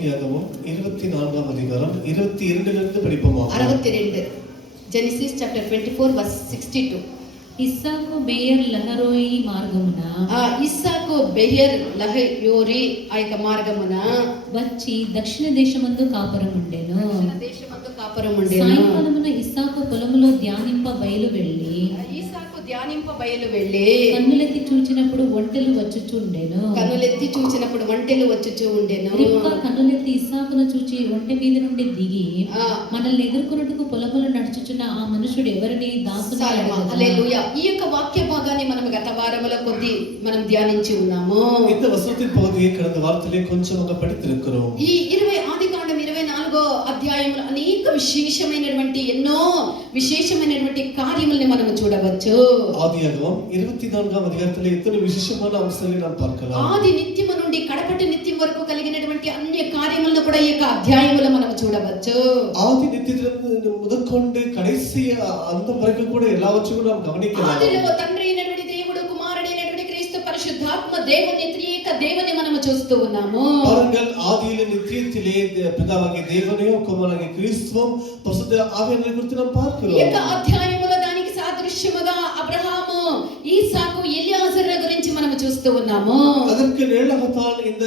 ஆதியாகமம் 24 அதிகாரம் 22 படிப்போமா? 62 Genesis chapter 24 verse 62. ఇస్సాకు బెయర్ లహరోయి మార్గమున ఇస్సాకు బెయర్ లహయోరి ఆ యొక్క మార్గమున వచ్చి దక్షిణ దేశమందు కాపురముండెను. సాయంకాలమున ఇస్సాకు పొలములో ధ్యానింప బయలు వెళ్ళి కన్నులెత్తి చూచినప్పుడు ఒంటెలు వచ్చుచూ ఉండెను. రిబ్కా కన్నులెత్తి ఇస్సాకును చూచి ఒంటె మీద నుండి దిగి మనల్ని ఎదుర్కొన్నట్టుకు పొలములు నడుచుచున్న ఆ మనుషుడు ఎవరిని దాసుని హల్లెలూయా. ఈ యొక్క వాక్య భాగాన్ని మనం గత వారములో కొద్ది మనం ధ్యానించి ఉన్నాము. இந்த வசனத்தின் பகுதியை கடந்த வாரத்திலே கொஞ்சமாக படித்திருக்கிறோம். ఈ ఆదికాండం 24వ అధ్యాయంలో అనేక విశేషమైనటువంటి కార్యములను మనం చూడవచ్చు. ஆதியாகமம் 24 அதிகாரத்திலே இத்தனை விசேஷமான அம்சங்களை நாம் பார்க்கலாம். ఆది నిత్యము నుండి కడపటి నిత్యం వరకు కలిగినటువంటి అన్ని కార్యములను కూడా ఈ యొక్క అధ్యాయములో మనం చూడవచ్చు. ஆதி நித்தியத்திலிருந்து முதற்கொண்டு கடைசி அந்த வரைக்கும் கூட எல்லாவற்றையும் நாம் கவனிக்கலாம். ఆదిలో తండ్రి అయినటువంటి దేవుడు, కుమారుడైనటువంటి క్రీస్తు, పరిశుద్ధాత్మ దేవుని త్రియేక దేవుని మనం చూస్తూ ఉన్నాము. பாருங்கள், ஆதியிலே நித்தியத்திலே பிதாவாகிய தேவனையும் குமாரனாகிய கிறிஸ்துவும் பரிசுத்த ஆவியானவரை குறித்து நாம் பார்க்கிறோம். ఈ యొక్క అధ్యాయములో దానికి సాదృశ్యముగా అబ్రహాము, ఈసాకు, ఎలియాజరు గురించి మనం చూస్తూ ఉన్నాము. அதற்கு நிழலாகத்தான் இந்த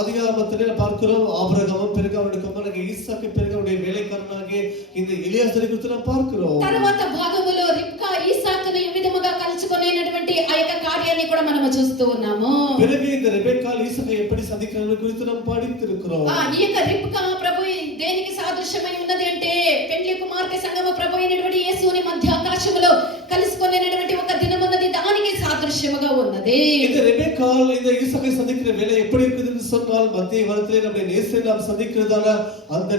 ஆதியாகமத்திலே பார்க்கிறோம். ஆபிரகாம், பிறகு அவருடைய குமாரனாகிய ஈசாக்கு, பிறகு அவருடைய வேலைக்காரனாகிய இந்த எலியாசரை குறித்து நாம் பார்க்கிறோம். తర్వాత భాగములో రిబ్కా ఈసాకును ఈ విధముగా కలుసుకొనేటువంటి ఆ యొక్క కార్యాన్ని కూడా మనం చూస్తూ ఉన్నాము. பிறகு இந்த ரெபெக்கா ஈசாக்கை எப்படி சந்திக்கிறார்கள் குறித்து நாம் படித்திருக்கிறோம். ఈ యొక్క రిబ్కా ప్రభు దేనికి సాదృశ్యమై ఉన్నది అంటే పెండ్లి కుమార్తె సంగమ ప్రభు అయినటువంటి యేసుని మధ్య ఆకాశములో కలుసుకొనేటువంటి ఒక దినమున్నది, దానికి సాదృశ్యముగా ఉన్నది. இந்த ரெபெக்கா இந்த ஈசாக்கை சந்திக்கிற வேலை எப்படி இருக்குதுன்னு சொன்னால், மத்திய வரத்திலே நம்முடைய நேசரை நாம் சந்திக்கிறதான அந்த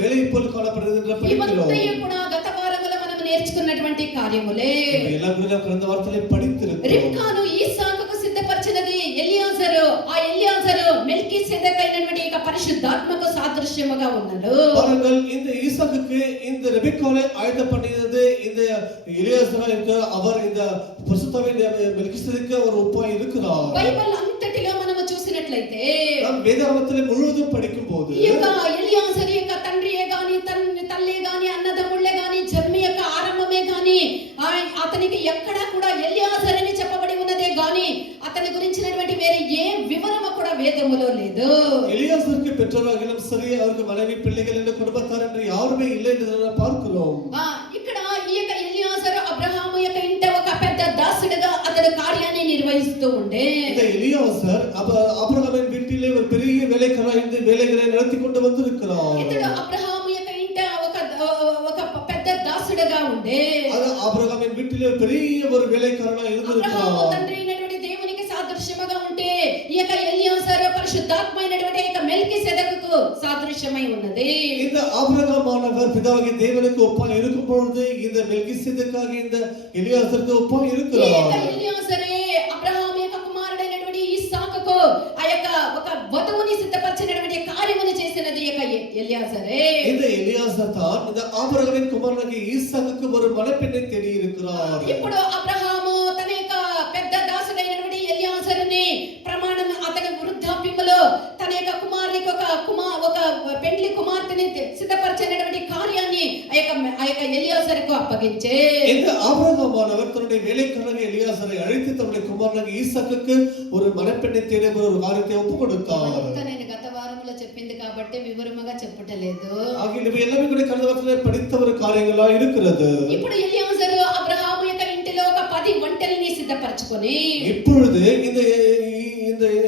வேலையை போல் காணப்படுகிறது என்று படிக்கிறோம். ఇవన్నీ కూడా గత వారములో మనం నేర్చుకున్నటువంటి కార్యములే. எல்லாம் கூட கடந்த வாரத்திலே படித்திருக்கிறோம். రిబ్కాను ఈసాకుకు సిద్ధపరిచినది ఎలియాజరు. ఆ ఎలియాజరు మెల్కీసెదెక్ అయినటువంటి ఒక పరిశుద్ధాత్మకు సాదృశ్యముగా ఉన్నాడు. பாருங்கள், இந்த ஈசாக்குக்கு இந்த ரெபெக்காவை ஆயத்தம் பண்ணினது இந்த எலியாசரா இருக்கிறார். அவர் இந்த பரிசுத்தவான் மெல்கிசேதேக்கு ஒரு ஒப்பாய் இருக்கிறார். బైబిల్ అంతటిలో మనం చూసినట్లయితే, நாம் வேதாகமத்திலே முழுவதும் படிக்கும்போது ఈ యొక్క ఎలియాజరు యొక్క తండ్రియే గాని, తల్లి గాని, అన్నదమ్ముళ్ళే గాని, జన్మ యొక్క ఆరంభమే గాని, అతనికి ఎక్కడా కూడా ఎలియాజరు అని చెప్పబడి ఉన్నదే గాని అతని గురించినటువంటి వేరే ఏ వివరము కూడా వేదములో లేదు. எலியாசருக்கு பெற்றோராகிலும் சரி, அவருக்கு மனைவி பிள்ளைகள் என்ற குடும்பத்தார் என்று யாருமே இல்லை என்று நாம் பார்க்கிறோம். ఇక్కడ ఈ యొక్క ఎలియాజరు అబ్రహాము యొక్క ఇంట ఒక పెద్ద దాసుడుగా అతడు కార్యాన్ని నిర్వహిస్తూ ఉండే. இந்த எலியாசர் அபிரகாமின் வீட்டிலே ஒரு பெரிய வேலைக்காரனாக இருந்து வேலைகளை நடத்தி கொண்டு வந்திருக்கிறார். ఇతడు అబ్రహాము యొక్క ఇంట ఒక పెద్ద దాసుడుగా ఉండే. అబ్రహామిన్ వీటిలో పెరియ ஒரு வேலைக்காரனாக இருந்திருக்கிறார். అబ్రహాము తండ్రి అయినటువంటి దేవునికి సాదృశ్యముగా ఉంటే, ఈ యొక్క ఎలియాజరు పరిశుద్ధాత్మ అయినటువంటి యొక్క మెల్కీసెదెకుకు సాదృశ్యమై ఉన్నది. இந்த ஆபிரகாமானவர் பிதாவாகிய தேவனுக்கு ஒப்பாய் இருக்கும் பொழுது இந்த மெல்கிசேதேக்காக இந்த எலியாசருக்கு ஒப்பாய் இருக்கிறார். ఈ యొక్క ఎలియాజరే అబ్రహాము యొక్క కుమారుడైనటువంటి ఈసాకుకు ఆ యొక్క ఒక వధువుని సిద్ధపరిచినటువంటి కార్యమును చేసినది యొక్క ఎలియాజరే. இந்த ఎలియాసర్ தான் இந்த ஆபிரகாமின் குமாரனாகிய ஈசாக்குக்கு ஒரு மணப்பெண்ணை தேடி இருக்கிறார். ఇప్పుడు అబ్రహాము తన యొక్క పెద్ద దాసుడైనటువంటి ఎలియాజరుని ప్రమాణం, అతని వృద్ధాప్యములో తన యొక్క కుమారునికి ఒక పెండ్లి కుమార్తెని సిద్ధపరిచినటువంటి కార్యాన్ని ఆ యొక్క ఎలియాజరుకు అప్పగించే. இந்த ஆபிரகாமானவர் தன்னுடைய வேலைக்காரனாகிய எலியாசரை அழைத்து தன்னுடைய குமாரனாகிய ஈசாக்குக்கு ஒரு மணப்பெண்ணை தேட ஒரு காரியத்தை ஒப்புக் கொடுத்தார். నేను గత వారంలో చెప్పింది కాబట్టి వివరముగా చెప్పటలేదు. ஆகிய இவை எல்லாமே கூட கடந்த வாரத்திலே படித்த ஒரு காரியங்களா இருக்கிறது. ఇప్పుడు ఎలియాజరు అబ్రహాము యొక్క ఇంటిలో ఒక 10 ఒంటెల్ని సిద్ధపరచుకొని, இப்பொழுது இந்த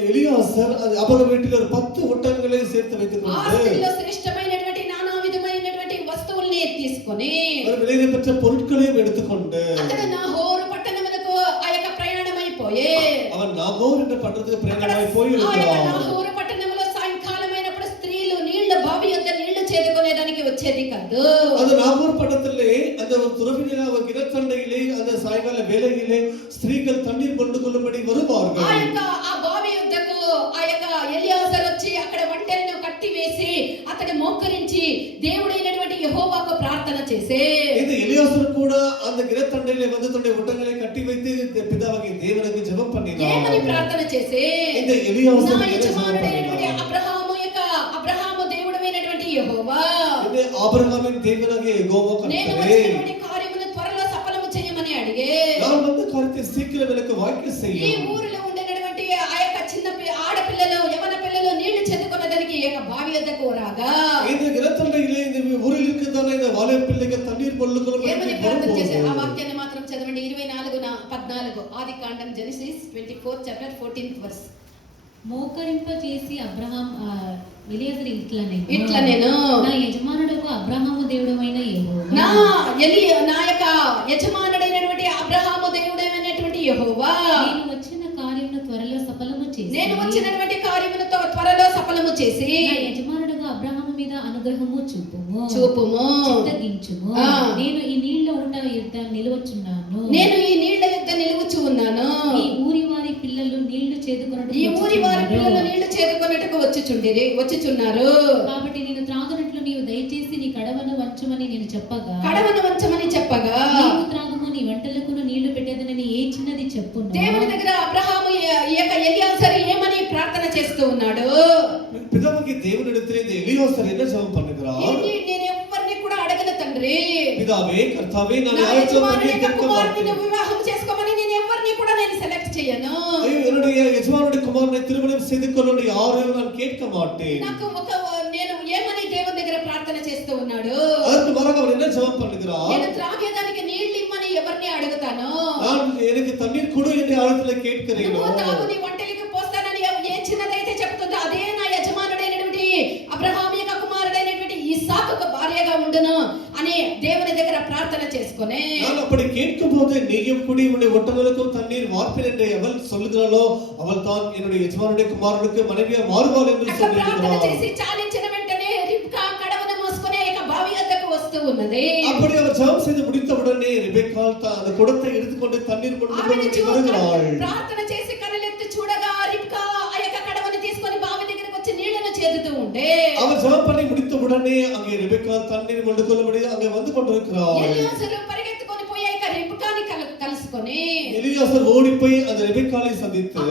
எலியாசர் அபிரகாம் வீட்டில் ஒரு 10 ஒட்டகங்களை சேர்த்து வைத்துக்கொண்டு ఆస్తిలో శ్రేష్టమైనటువంటి నానా విధమైనటువంటి వస్తువుల్ని తీసుకొని, ஒரு விலையை பெற்ற பொருட்களையும் எடுத்துக்கொண்டு అతడు నాహోరు పట్టణమునకు ఆ యొక్క ప్రయాణమైపోయే. அவன் நாகோர் என்ற పట్టణத்துக்கு ప్రయాణమై ఆ పోయినాడు. యొక్క నాహోరు పట్టణములో సాయంకాలమైనప్పుడు స్త్రీలు నీళ్లు బావి వద్ద నీళ్లు చేదుకునేదానికి వచ్చేది కాదు. அந்த நாகோர் பட்டணத்திலே அந்த ஒரு துறவிலே ஒரு கிணற்றண்டையிலே அந்த சாயங்கால வேளையிலே ஸ்திரீகள் தண்ணீர் கொண்டு கொள்ளும்படி வருவார்கள். ఆ బావి వద్దకు ఆ యొక్క ఎలియాజరు వచ్చి అక్కడ ఒంటెలను కట్టి వేసి అతడు మోకరించి దేవుడైనటువంటి యెహోవాకు ప్రార్థన చేసే. இந்த எலியாசர் கூட அந்த கிணற்றண்டையிலே வந்து தன்னுடைய ஒட்டகங்களை கட்டி வைத்து பிதாவாகிய தேவனுக்கு ஜெபம் பண்ணினார். ఏమని ప్రార్థన చేసే? இந்த எலியாசர் నా యజమానుడైనటువంటి అబ్రహాము యొక్క ஆபிரகாமின் தேவனாகிய யெகோவா నేను கர்த்தரே వచ్చినటువంటి కార్యమును త్వరలో సఫలము చేయమని అడిగే நான் வந்த காரியத்தை சீக்கிரம் எனக்கு வாய்க்க ఈ செய்யும். ఊరిలో ఉండేటువంటి ఆ యొక్క చిన్న ఆడపిల్లలు యవన పిల్లలు నీళ్లు చెందుకున్నదానికి ఈ యొక్క బావి వద్దకు రాగా இந்த இடத்தண்டையிலே இந்த ஊரில் இருக்கிறதான இந்த வாலிப பிள்ளைகள் தண்ணீர் கொள்ளுகிறோம் ఏమని ప్రార్థన చేశారు? ఆ వాక్యాన్ని మాత్రం చదవండి. 24:14 ఆదికాండం జెనసిస్ 24 చాప్టర్ 14th వర్స్. మోకరింపజేసి అబ్రహాం ఎలియాజరు ఇట్లనేను ఇట్లనేను నా యజమానుడకు అబ్రహాము దేవుడైన యెహోవా నా యొక్క యజమానుడైనటువంటి అబ్రహాము దేవుడైనటువంటి యెహోవా నేను వచ్చిన కార్యమును త్వరలో సఫలము చేసి నేను వచ్చినటువంటి కార్యమును త్వరలో సఫలము చేసి నా యజమానుడుగా అబ్రహాము మీద అనుగ్రహము చూపుము చిత్తగించుము నేను ఈ నీళ్ల ఊట యొద్ద నిలువచున్నాను నేను ఈ నీళ్ల యొద్ద నిలువచు ఉన్నాను ఈ ఊరి వారి పిల్లలు నీళ్లు చేదుకొనుటకు ఈ ఊరి వారి పిల్లలు నీళ్లు చేదుకొనుటకు వచ్చుచున్నారు కాబట్టి నేను త్రాగునట్లు నీవు దయచేసి నీ కడవను వంచమని నేను చెప్పగా నీవు త్రాగుము నీ వంటలకును నీళ్లు పెట్టేదనని ఏ చిన్నది చెప్పును. దేవుని దగ్గర అబ్రహాము ఈ యొక్క ఎలియాజరు ఏమని ప్రార్థన చేస్తూ ఉన్నాడు? பிதாவுக்கு தேவனிடத்திலே இந்த எலியாசர் என்ன ஜெபம் பண்ணுகிறார்? నేను ఎవరిని కూడా అడగను తండ్రి, பிதாவே கர்த்தாவே நான் నా யாரையும் యజమానుని கேட்க కుమారుని மாட்டேன். వివాహం చేసుకోమని నేను ఎవరిని కూడా నేను సెలెక్ట్ చేయను. என்னுடைய యజమానుడి కుమారుని திருமணம் செய்து கொள்ளணும் யாரையும் நான் கேட்க மாட்டேன். నాకు నేను ఏమని దేవుని దగ్గర ప్రార్థన చేస్తూ ఉన్నాడు? அதற்கு மாறாக அவர் என்ன ஜெபம் பண்ணுகிறார்? నేను త్రాగేదానికి నీళ్లు ఇమ్మని ఎవరిని అడుగుతాను? நான் எனக்கு தண்ணீர் கொடு என்று ஆழத்துல கேட்கிறேன். నువ్వు తాగు నీ వంటలకి పోస్తానని ఏ చిన్నదైతే చెప్తుందో అదే నా యజమానుడైనటువంటి అబ్రహాము యొక్క కుమారుడైనటువంటి ఇస్సాకుకు భార్యగా ఉండును అని దేవుని దగ్గర ప్రార్థన చేసుకొని நான் அப்படி கேட்கும்போது நீயும் குடி உன்னுடைய ஒட்டகளுக்கும் தண்ணீர் வார்ப்பேன் என்று அவள் சொல்லுகிறாளோ அவள் தான் என்னுடைய యజమానుடைய కుమారుడికి మனைవిగా మారువాள் என்று అట్లా ప్రార్థన சொல்லுகிறாள். చేసి చాలించిన వెంటనే రిబ్కా కడవను మోసుకొని ఇక బావి వద్దకు వస్తూ ఉన్నది. அப்படி அவர் ஜெபம் செய்து முடித்தவுடனே ரெபெக்காள் அந்த குடத்தை எடுத்துக்கொண்டு தண்ணீர் கொண்டு வருகிறாள். ప్రార్థన చేసి కళ్ళెత్తి చూడగా రిబ్కా ఆ యొక్క కడవను తీసుకొని బావి దగ్గరికి వచ్చి నీళ్లను చేదుతూ ఉండే. அவர் ஜெபம் பண்ணி முடித்தவுடனே அங்கே ரெபெக்காள் தண்ணீர் கொண்டு கொள்ளும்படி அங்கே வந்து கொண்டிருக்கிறாள். ఎలియాజరు పరిగెత్తుకొని పోయి ఇక రిబ్కాని కలుసుకొని எலியாசர் ஓடி போய் அந்த ரெபெக்காளை சந்தித்து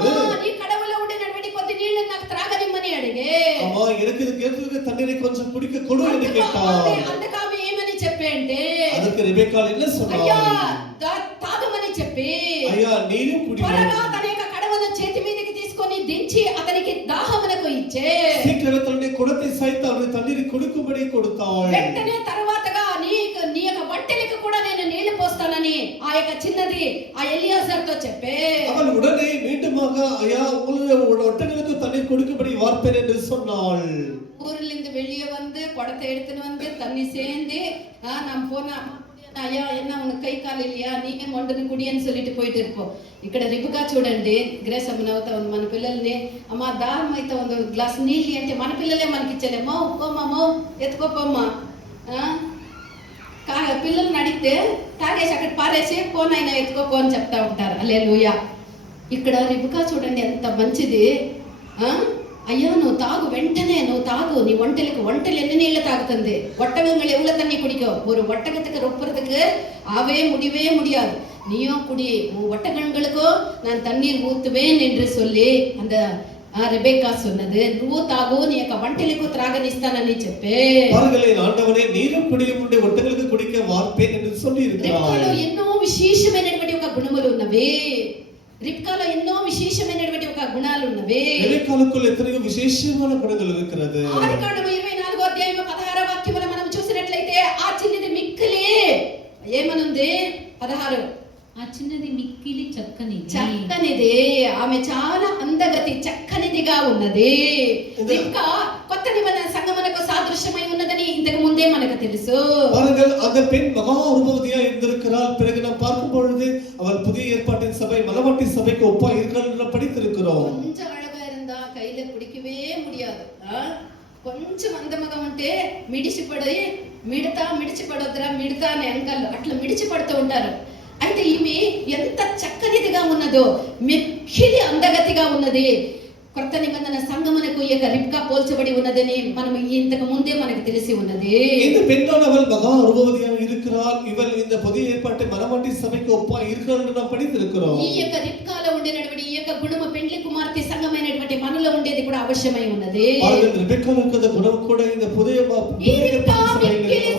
నీ కడవలో ఉండినటువంటి కొద్ది నీళ్లు నాకు త్రాగనిమ్మని అడిగే. அம்மா எனக்கு இது கேட்டிருக்க தண்ணீரை கொஞ்சம் குடிக்க கொடு என்று கேட்டாள். అందుకు ఆమె ఏమని చెప్పే అంటే அதுக்கு ரெபெக்காள் என்ன అయ్యా சொன்னாள்? తాగమని చెప్పి ஐயா நீரும் குடி. త్వరగా తన యొక్క కడవను చేతి మీదకి తీసుకొని దించి అతనికి దాహమునకు ఇచ్చే. சீக்கிரமே தன்னுடைய குடத்தை சாய்த்து அவனுக்கு தண்ணீரை கொடுக்கும்படி கொடுத்தாள். వెంటనే తరువాతగా నీ యొక్క వంటలకు కూడా నేను నీళ్లు పోస్తానని ఆ యొక్క చిన్నది ఆ ఎలియాజర్తో చెప్పే. அவள் உடனே மீண்டுமாக ஐயா உங்களுடைய ஒட்டங்களுக்கு தண்ணீர் கொடுக்கும்படி வார்ப்பேன் என்று சொன்னாள். ஊரிலிருந்து வெளியே வந்து குடத்தை எடுத்துன்னு வந்து தண்ணி சேர்ந்து நான் போனா అయ్యా ఎన్న ఉనకు కై కాలు இல்லையா నీకే మొండని కుడి అని சொல்லிட்டு పోయిட்டு இருப்போம். ఇక్కడ రిబుకా చూడండి గ్రేస్ అమ్మనవుతా ఉంది మన పిల్లల్ని అమ్మ దాహం అయితే ಒಂದು గ్లాస్ నీళ్ళు అంటే మన పిల్లలే మనకి ఇచ్చేలేమో పోమ్మో ఎత్తుకోపోమ్మా పిల్లల్ని అడిగితే తాగేసి అక్కడ పారేసి పోనైనా ఎత్తుకోపో అని చెప్తా ఉంటారు. హల్లెలూయా. ఇక్కడ రిబుకా చూడండి ఎంత మంచిది. ஐயா నువ్వు తాగు వెంటనే నువ్వు తాగు నీ ஒண்டல் என்ன நீள தாகுతుంది. ஒட்டகங்கள் எவ்வளவு தண்ணி குடிக்கும்? ஒரு ஒட்டகத்துக்கு ரொப்புறதுக்கு முடியவே முடியாது. நீயும் குடி, உன் ஒட்டகங்களுக்கோ நான் தண்ணீர் ஊத்துவேன் என்று சொல்லி அந்த ரெபெக்கா சொன்னது. నువ్వు తాగు నీ యొక్క వంటలకు త్రాగనిస్తానని చెప్పే. பாருங்களேன் ஆண்டவரே நீரும் குடியும் உன்னுடைய ஒட்டங்களுக்கு குடிக்க வார்ப்பேன் என்று சொல்லி இருக்கிறார். రిబ్కాలో ఎన్నో విశేషమైనటువంటి ఒక గుణములు ఉన్నవి. రిబ్కాలో ఎన్నో విశేషమైనటువంటి ఒక గుణాలు ఉన్నవి. ரெபெக்காளுக்குள் எத்தனையோ விசேஷமான குணங்கள் இருக்கிறது. ఆదికాండం 24వ అధ్యాయం 16వ వాక్యములో మనం చూసినట్లయితే ఆ చిన్నది మిక్కిలి ఏమనుంది? 16 ఆ చిన్నది మిక్కిలి చక్కనిది. ఆమె చాలా అందగతి చక్కనిదిగా ఉన్నది. ఇంకా కొత్త నిబంధన సంగమనకు సాదృశ్యమై ఉన్నదని ఇంతకు ముందే మనకు తెలుసు. பாருங்கள் அந்த பெண் மகா உருவதியா இருந்திருக்கிறாள். பிறகு நாம் பார்க்கும் பொழுது அவள் புதிய ஏற்பாட்டின் சபை மலவாட்டி சபைக்கு ஒப்பா இருக்கிறாள் என்று படித்திருக்கிறோம். కొంచెం అழగా இருந்தா கையில பிடிக்கவே முடியாது. కొంచెం అందమగా ఉంటే మిడిచిపడొద్దురా మిడతా అని అంకల్ అట్లా మిడిచిపడుతూ ఉంటారు. అయితే ఈమె ఎంత చక్కనిదిగా ఉన్నదో, మిక్కిలి అందగతిగా ఉన్నది. కొత్త నిబంధన సంగమనకు ఈ యొక్క రిబ్కా పోల్చబడి ఉన్నదని మనం ఇంతకు ముందే మనకు తెలిసి ఉన్నది. இந்த பெண்ணானவள் மகா உருவதியாக இருக்கிறாள். இவள் இந்த புதிய ஏற்பாட்டை மலவாட்டி சபைக்கு ஒப்பா இருக்கிறாள் என்று நாம் படித்திருக்கிறோம். ఈ యొక్క రిబ్కాలో ఉండినటువంటి ఈ యొక్క గుణము పెండ్లి కుమార్తె సంగమైనటువంటి మనలో ఉండేది కూడా అవశ్యమై ఉన్నది. பாருங்கள் ரெபெக்காளுக்கு அந்த குணம் கூட இந்த புதிய ఈ రిబ్కా మిక్కిలి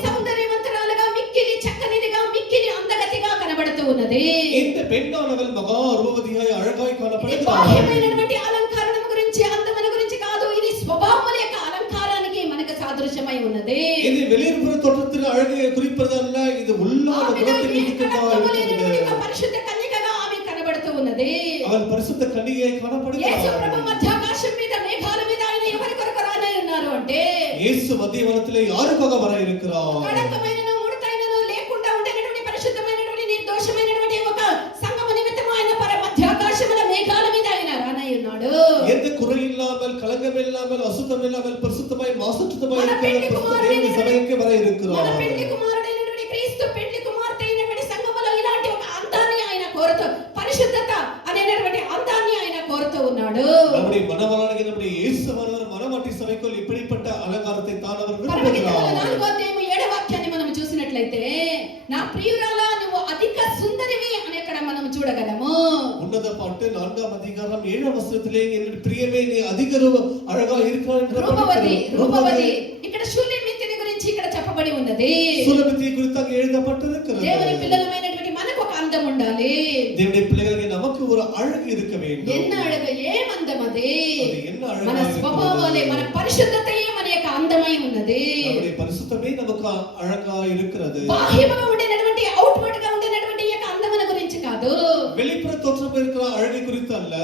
இருக்கிறார். బాహ్యమైనటువంటి అలంకారం గురించి అందమైన గురించి కాదు, ఇది స్వభావముల యొక్క అలంకారానికి మనకు సాదృశ్యమై ఉన్నది. இது வெளிப்புற தோற்றத்தில் அழகை குறிப்பதல்ல, இது உள்ளான ఆమెలో குணத்தை ఏ குறிக்கிறதா కళంకములేనటువంటి இருக்கிறது. ఒక పరిశుద్ధ కన్యకగా ఆమె కనబడుతూ ఉన్నది. அவள் பரிசுத்த கன்னிகையை యేసు காணப்படுகிறாள். ప్రభు మధ్యాకాశం మీద మేఘాల మీద ఆయన ఎవరి కొరకు రానై ఉన్నారు అంటే, இயேசு மத்திய வனத்திலே யாருக்காக வர இருக்கிறார்? కళంకమైనను ముడతైనను లేకుండా ఉండేటువంటి పరిశుద్ధమైనటువంటి నిర్దోషమైనటువంటి ఒక సంఘము నిమిత్తం ఆయన మధ్యాకాశముల మేఘాల మీద ఆయన రానై ఉన్నాడు. எந்த குறை இல்லாமல், களங்கம் இல்லாமல், அசுத்தம் இல்லாமல், பரிசுத்தமாய் மாசற்றமாய் మన పెళ్లి இருக்கிற కుమారుడైన சபைக்கு வர మన இருக்கிறார். పెళ్లి కుమారుడైనటువంటి క్రీస్తు పెళ్లి కుమార్తె అయినటువంటి సంఘములో ఇలాంటి ఒక అందాన్ని ఆయన కోరుతూ, పరిశుద్ధత అనేటువంటి అందాన్ని ఆయన కోరుతూ ఉన్నాడు. நம்முடைய மனவளனாகிய நம்முடைய இயேசுவானவர் மனவாட்டி சபைக்குள் இப்படிப்பட்ட அலங்காரத்தை தான் அவர் పరమగీతముల விரும்புகிறார். 4వ అధ్యాయం 7వ వాక్యాన్ని మనం చూసినట్లయితే, నా ప్రియురాలా నువ్వు అధిక సుందరివి అని అక్కడ మనం చూడగలము. உன்னத பாட்டு 4ஆம் அதிகாரம் 7ஆம் வசனத்திலே என்னுடைய பிரியமே நீ அதிக அழகா இருக்கிறாய் என்று రూపవతి ரூபவதி ఇక్కడ శూన్యమితిని గురించి ఇక్కడ చెప్పబడి ఉన్నది. சுலபத்தை குறித்து அங்கே எழுதப்பட்டிருக்கிறது. దేవుని పిల్లలమైనటువంటి మనకు ఒక అందం ఉండాలి. தேவனுடைய பிள்ளைகளுக்கு நமக்கு ஒரு அழகு இருக்க வேண்டும். ఎన్న అழகு ఏం అందం అది? அது என்ன మన அழகாக స్వభావాలే, మన இருக்கிறது. పరిశుద్ధతయే మన యొక్క అందమై ఉన్నది. நம்முடைய பரிசுத்தமே நமக்கு அழகா இருக்கிறது. బాహ్యముగా ఉండేటువంటి అవుట్వర్డ్ గా ఉండేటువంటి యొక్క అందముల గురించి కాదు, வெளிப்புற தோற்றம் இருக்கிற அழகை குறித்து அல்ல,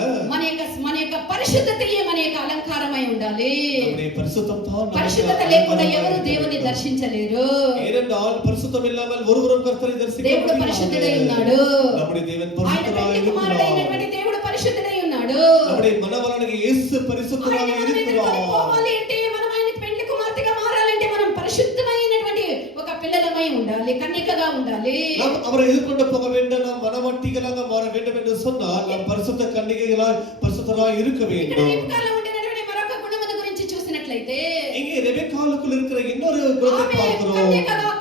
మన యొక్క పరిశుద్ధతయే మన యొక్క అలంకారమై ఉండాలి. நம்முடைய பரிசுத்தம் தான் நமக்கு పరిశుద్ధత లేకుండా அலங்காரமாக ఎవరు దేవుని இருக்கிறது. దర్శించలేరు. ஏனென்றால் பரிசுத்தம் இல்லாமல் ஒருவரும் கர்த்தரை தரிசிக்க దేవుడు முடியாது. పరిశుద్ధుడై ఉన్నాడు. நம்முடைய தேவன் ఆయన பரிசுத்தராக పెళ్లి இருக்கிறார். కుమారుడైనటువంటి దేవుడు పరిశుద్ధుడై ఉన్నాడు. நம்முடைய மனவளனாகிய இயேசு பரிசுத்தராக ఆయన మనం ఎదుర్కొని இருக்கிறார். పోవాలి అంటే, మనం ఆయన పెళ్లి కుమార్తెగా మారాలంటే మనం పరిశుద్ధమైనటువంటి ఒక పిల్లలమై ఉండాలి, కన్యకగా ఉండాలి. நாம் அவரை எதிர்கொண்டு போக வேண்டும், நாம் மனவட்டிகளாக மாற வேண்டும் என்று சொன்னால் நாம் பரிசுத்த கன்னிகைகளாய் பரிசுத்தராக இருக்க ఇక్కడ வேண்டும். రిబ్కాలో ఉండేటువంటి మరొక గుణముల గురించి చూసినట్లయితే, இங்கே ரெபெக்காளுக்குள் இருக்கிற இன்னொரு குணத்தை ఆమె பார்க்கிறோம்.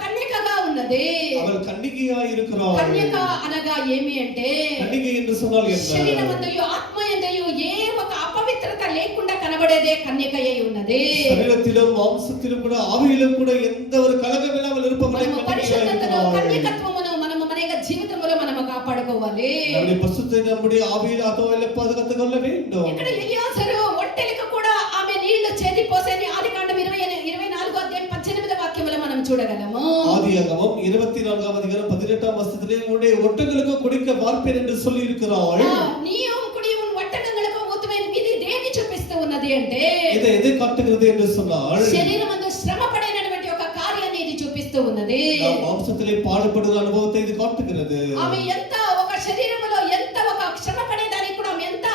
కన్యకగా ఉన్నది. அவள் கன்னிகையாய் இருக்கிறாள். కన్యక అనగా ఏమి అంటే, கன்னிகை என்று சொன்னால் என்ன? శరీరమందయు ఆత్మయందయు ఏ ఒక అపవిత్రత లేకుండా కనబడేదే కన్యకయై ఉన్నది. சரீரத்திலும் மாம்சத்திலும் கூட ஆவியிலும் கூட எந்த ஒரு கலகம் இல்லாமல் இருப்பவளை మనము கன்னிகையாய் పరిశుద్ధతను, இருக்கிறாள். కన్యకత్వమును మనము మన యొక్క జీవితంలో మనము కాపాడుకోవాలి. நம்முடைய பரிசுத்தை நம்முடைய ஆவியில் ஆத்மாவில் பாதுகாத்துக் கொள்ள வேண்டும். ఇక్కడ ఎలియాజరు ఒంటెలకు కూడా ఆమె నీళ్లు చేది పోసేని ఆదికాండం 24వ అధ్యాయం 18వ వాక్యములో మనం చూడగలము. ஆதியாகமம் 24ஆம் அதிகாரம் 18ஆம் வசனத்திலே உன்னுடைய ஒட்டங்களுக்கு குடிக்க வார்ப்பேன் என்று சொல்லி இருக்கிறாள். నీயும் కుడి ఉన్ ఒట్టకங்களுக்கு ఊతమైన ఇది దేని చూపిస్తూ ఉన్నది అంటే, இதை எதை காட்டுகிறது என்று சொன்னால் శరీరమందు శ్రమ పడినటువంటి ఒక కార్యాన్ని ఇది చూపిస్తూ ఉన్నది. நாம் மாம்சத்திலே பாடுபடுகிற அனுபவத்தை இது காட்டுகிறது. ఆమె ఎంత ఒక శరీరములో ఎంత ఒక శ్రమ పడేదానికి కూడా ఆమె ఎంత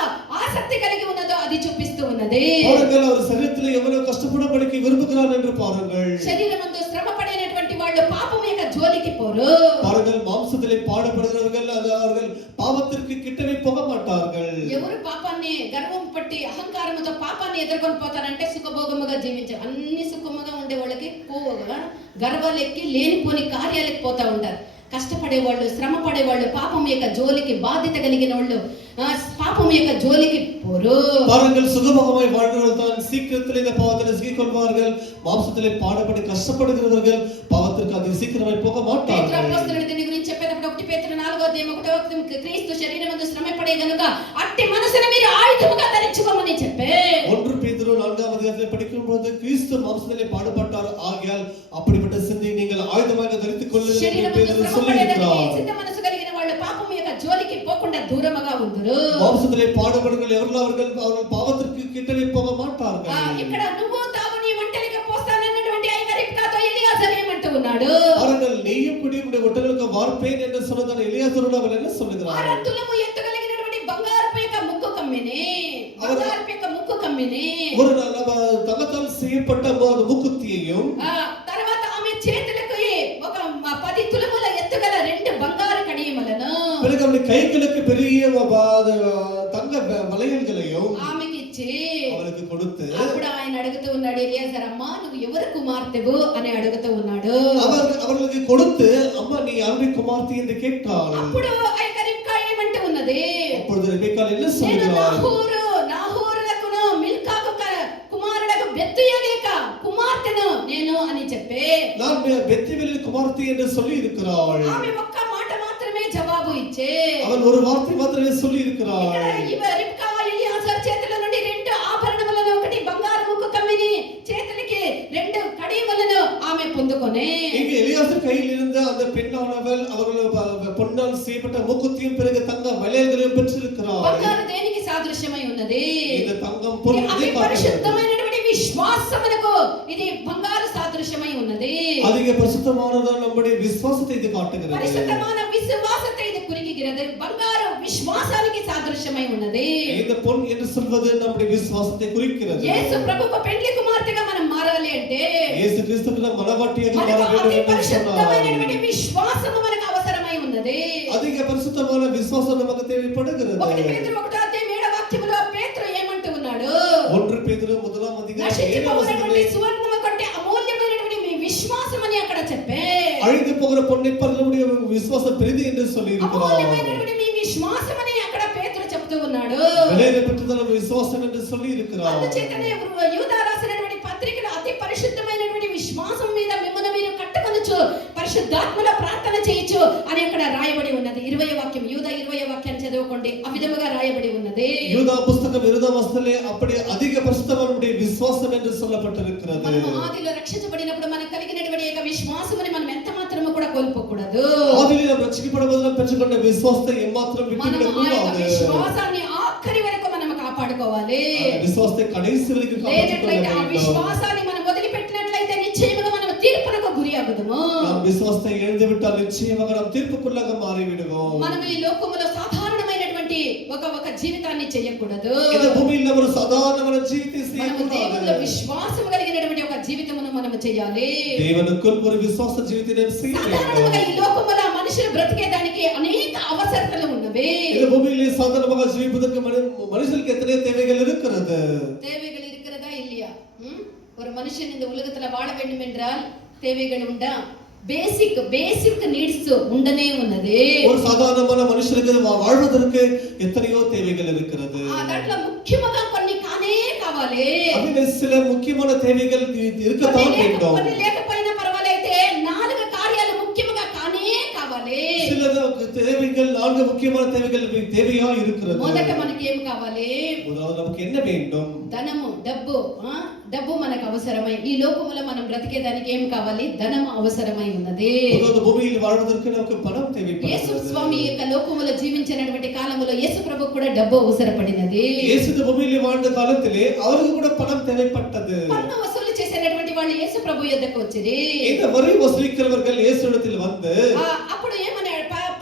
ఆసక్తి కలిగి ఉన్నదో అది చూపిస్తూ ఉన్నది. பாருங்கள், அவர் சரீரத்திலே எவ்வளவு கஷ்டப்படும்படிக்கு விரும்புகிறார் என்று பாருங்கள். శరీరమందు శ్రమ పడినటువంటి వాళ్ళు పాపం యొక్క జోలికి పోరు. பாருங்கள், மாம்சத்திலே பாடுபடுகிறவர்கள் அவர்கள் பாவத்திற்கு கிட்டவே போக மாட்டார்கள். ఎవరు పాపాన్ని గర్వం పట్టి అహంకారముతో పాపాన్ని ఎదుర్కొని పోతారంటే సుఖభోగముగా జీవించారు. అన్ని సుఖముగా ఉండే వాళ్ళకి పోవగా గర్వాలెక్కి లేనిపోని కార్యాలకు పోతా ఉంటారు. కష్టపడేవాళ్ళు, శ్రమ పడేవాళ్ళు, పాపం యొక్క జోలికి బాధ్యత కలిగిన వాళ్ళు పాపం యొక్క జోలికి పోరు. பாருங்கள், சுகபோகமாய் வாழ்கிறவர்கள் தான் சீக்கிரத்தில் இந்த பாவத்தில் சிக்கிக்கொள்வார்கள். மாம்சத்திலே பாடுபட்டு கஷ்டப்படுகிறவர்கள் பாவத்திற்கு அதிக சீக்கிரமாய் போக పేతురు மாட்டார்கள். అపోస్తలుడు దీని గురించి చెప్పేటప్పుడు 1 పేతురు 4వ అధ్యాయం 1వ వచనం, క్రీస్తు శరీరమందు శ్రమ పడే గనుక అట్టి మనసును మీరు ఆయుధముగా ధరించుకోమని చెప్పే. 1 பேதுரு 4ஆம் அதிகாரத்தை படிக்கும்போது கிறிஸ்து மாம்சத்திலே பாடுபட்டார், ஆகையால் அப்படிப்பட்ட சிந்தையை நீங்கள் ஆயுதமாக தரித்துக் கொள்ளுங்கள் என்று శరీరమందు பேதுரு శ్రమ சொல்லியிருக்கிறார். పడేదానికి సిద్ధ మనసు కలిగిన వాళ్ళు పాపం యొక్క జోలికి పోకుండా దూరముగా ఉందురు. மாம்சத்திலே பாடுபடுங்கள் எவர்கள் அவர்கள் பாவத்திற்கு கிட்டவே போக மாட்டார்கள். ఇక్కడ నువ్వు తాగు నీ వంటలికి పోస్తానన్నటువంటి ఆయన రిబ్కాతో ఎలియాజరు ఏమంటూ ఉన్నాడు? பாருங்கள், நீயும் குடியும் உடைய ஒட்டங்களுக்கு வார்ப்பேன் என்று சொன்னதான எலியாசரோடு அவள் என்ன சொல்லுகிறார்? 6 తులము ఎత్తు కలిగినటువంటి బంగారపు యొక్క ముక్కు కమ్మిని, బంగారపు యొక్క ముక్కు కమ్మిని, ஒரு தங்கத்தால் செய்யப்பட்ட மூக்குத்தியையும் తర్వాత ఆమె చేతులకు ఒక 10 తులముల ఎత్తుగల 2 బంగారు కడియములను பிறகு அவருடைய கைகளுக்கு பெரிய தங்க வளையல்களையும் ఆమెకి ఇచ్చి அவளுக்கு கொடுத்து అప్పుడు ఆయన అడుగుతూ ఉన్నాడు, ఎలియాజరు అమ్మా నువ్వు ఎవరు కుమార్తెవు అని అడుగుతూ ఉన్నాడు. அவர்களுக்கு கொடுத்து, அம்மா நீ யாருடைய குமார்த்தி என்று கேட்டாள். అప్పుడు ఆ యొక్క రిబ్కా ఏమంటూ ఉన్నది? அப்பொழுது ரெபெக்காள் என்ன నేను சொல்கிறாள்? నాహోరునకును మిల్కాకు కుమారుడకు బెత్తుయలేక కుమార్తెను నేను అని చెప్పే நான் பெத்லெகேமில் குமார்த்தி என்று சொல்லி இருக்கிறாள். ఆమె ఒక్క మాట మాత్రమే జవాబు ఇచ్చే. அவள் ஒரு வார்த்தை மாத்திரமே சொல்லி இருக்கிறாள். ఇవ రిబ్కా பொன்னால் செய்யப்பட்ட மூக்குத்தியும் பிறகு தங்க வளையல்களையும் பெற்றிருக்கிறார். బంగారు దేనికి సాదృశ్యమై ఉన్నది? இந்த தங்கம் பொன் అతి పరిశుద్ధమైనటువంటి విశ్వాసమునకు ఇది బంగారు సాదృశ్యమై ఉన్నది. அதிக பரிசுத்தமானதால் நம்முடைய விசுவாசத்தை இது காட்டுகிறது. పరిశుద్ధமான విశ్వాసத்தை ఇది குறிக்கிறது. బంగారు విశ్వాసానికి సాదృశ్యమై ఉన్నది. இந்த பொன் என்று சொல்வது நம்முடைய விசுவாசத்தை குறிக்கிறது. యేసు ప్రభువు పెండ్లి కుమార్తెగా మనం మారాలి అంటే இயேசு கிறிஸ்துவுக்கு நாம் மனவாட்டியாக மாற మనకు అతి வேண்டும் என்று పరిశుద్ధమైనటువంటి சொன்னார். విశ్వాసము మనకు అవసరమై ఉన్నది. அதிக பரிசுத்தமான விசுவாசம் நமக்கு தேவைப்படுகிறது. 1 పేతురు 1వ అధ్యాయం 7వ వాక్యములో పేతురు ఏమంటూ ఉన్నాడు? 1 పేతురు 1వ అధ్యాయం 7వ నశించిపోవునటువంటి వచనంలో సువర్ణము కంటే అమూల్యమైనటువంటి మీ విశ్వాసం అని అక్కడ చెప్పే. அழிந்து போகிற பொன்னை நம்முடைய விசுவாசம் பெரிது என்று சொல்லி இருக்கிறார். అమూల్యమైనటువంటి మీ విశ్వాసం అని అక్కడ పేతురు చెప్తూ ఉన్నాడు. விலையேறப்பட்டதான விசுவாசம் என்று சொல்லி இருக்கிறார். అందుచేతనే యూదా రాసినటువంటి పత్రికలో అతి పరిశుద్ధమైనటువంటి విశ్వాసం మీద మిమ్మల్ని మీరు కట్టుకొనొచ్చు, పరిశుద్ధాత్మలో ప్రార్థన చేయొచ్చు అని అక్కడ రాయబడి ఉన్నది. 20వ వాక్యం, యూదా 20వ వాక్యాన్ని చదువుకోండి. ఆ విధముగా రాయబడి ఉన్నది. யூதா புத்தகம் 20వ வசனத்திலே அப்படி அதிக பரிசுத்தமான விசுவாசம் என்று சொல்லப்பட்டிருக்கிறது. మనం ఆదిలో రక్షించబడినప్పుడు మనకు కలిగినటువంటి యొక్క విశ్వాసముని మనం ఎంత మాత్రము కూడా కోల్పోకూడదు. ஆதியிலே நாம் ரட்சிக்கப்படுவதில் பெற்றுக்கொண்ட விசுவாசத்தை எம்மாத்திரம் మనం ఆ యొక్క விட்டுவிடக்கூடாது. విశ్వాసాన్ని ఆఖరి వరకు మనం కాపాడుకోవాలి. விசுவாசத்தை கடைசி வரைக்கும் காப்பாற்றிக் கொள்ள లేనట్లయితే ఆ வேண்டும். విశ్వాసాన్ని మనం వదిలిపెట్టినట్లయితే నిశ్చయముగా మనం తీర్పునకు గురి అగుదుము. நாம் விசுவாசத்தை இழந்து விட்டால் நிச்சயமாக நாம் தீர்ப்புக்குள்ளாக மாறி விடுவோம். మనం ఈ లోకములో సాధారణమైనటువంటి ఒక జీవితాన్ని చేయకూడదు. இந்த பூமியில் ஒரு சாதாரணமான ஜீவித்தை మనము దేవునిలో செய்யக்கூடாது. విశ్వాసము కలిగినటువంటి ఒక జీవితమును మనము చేయాలి. தேவனுக்குள் ஒரு விசுவாச ஜீவித்தை நாம் செய்ய సాధారణంగా ఈ வேண்டும். లోకములో మనుషులు బ్రతికేదానికి అనేక అవసరతలు ఉన్నవి. இந்த பூமியிலே சாதாரணமாக ஜீவிப்பதற்கு மனுஷனுக்கு எத்தனை தேவைகள் இருக்கிறது. தேவைகள் இருக்கிறதா இல்லையா? ஒரு மனுஷன் இந்த உலகத்துல வாழ வேண்டும் என்றால் தேவைகள் உண்டா? பேசிக் நீட்ஸ் உண்டனே ఉన్నది. ஒரு சாதாரணமான மனுஷனுக்கு வாழ்வதற்கு எத்தனையோ தேவைகள் இருக்கிறது. దాంట్లో ముఖ్యంగా కొన్ని కానే కావాలి. அதிலே சில முக்கியமான தேவைகள் இருக்கத்தான் வேண்டும். కొన్ని లేకపోయినా పర్వాలేదే 4 కార్యాలు ముఖ్యంగా కానే కావాలి. சில தேவைகள் 4 முக்கியமான தேவைகள் தேவையா இருக்கிறது. మొదట మనకి ఏం కావాలి? முதலாவது நமக்கு என்ன வேண்டும்? ధనము, డబ్బు మనకు అవసరమై. ఈ లోకములో మనం బ్రతికేదానికి ఏం కావాలి? ధనము అవసరమై ఉన్నది. முதலாவது பூமியில் வாழ்வதற்கு நமக்கு பணம் యేసు தேவைப்படுகிறது. స్వామి యొక్క లోకములో జీవించినటువంటి కాలములో యేసు ప్రభు కూడా డబ్బు అవసరపడినది. இயேசு இந்த பூமியில் வாழ்ந்த காலத்திலே அவருக்கு கூட பணம் தேவைப்பட்டது. పన్ను వసూలు చేసేటటువంటి వాళ్ళు యేసు ప్రభు యొద్దకు వచ్చిరి. இந்த வரி வசூலிக்கிறவர்கள் இயேசுவிடத்தில் வந்து అప్పుడు ఏమని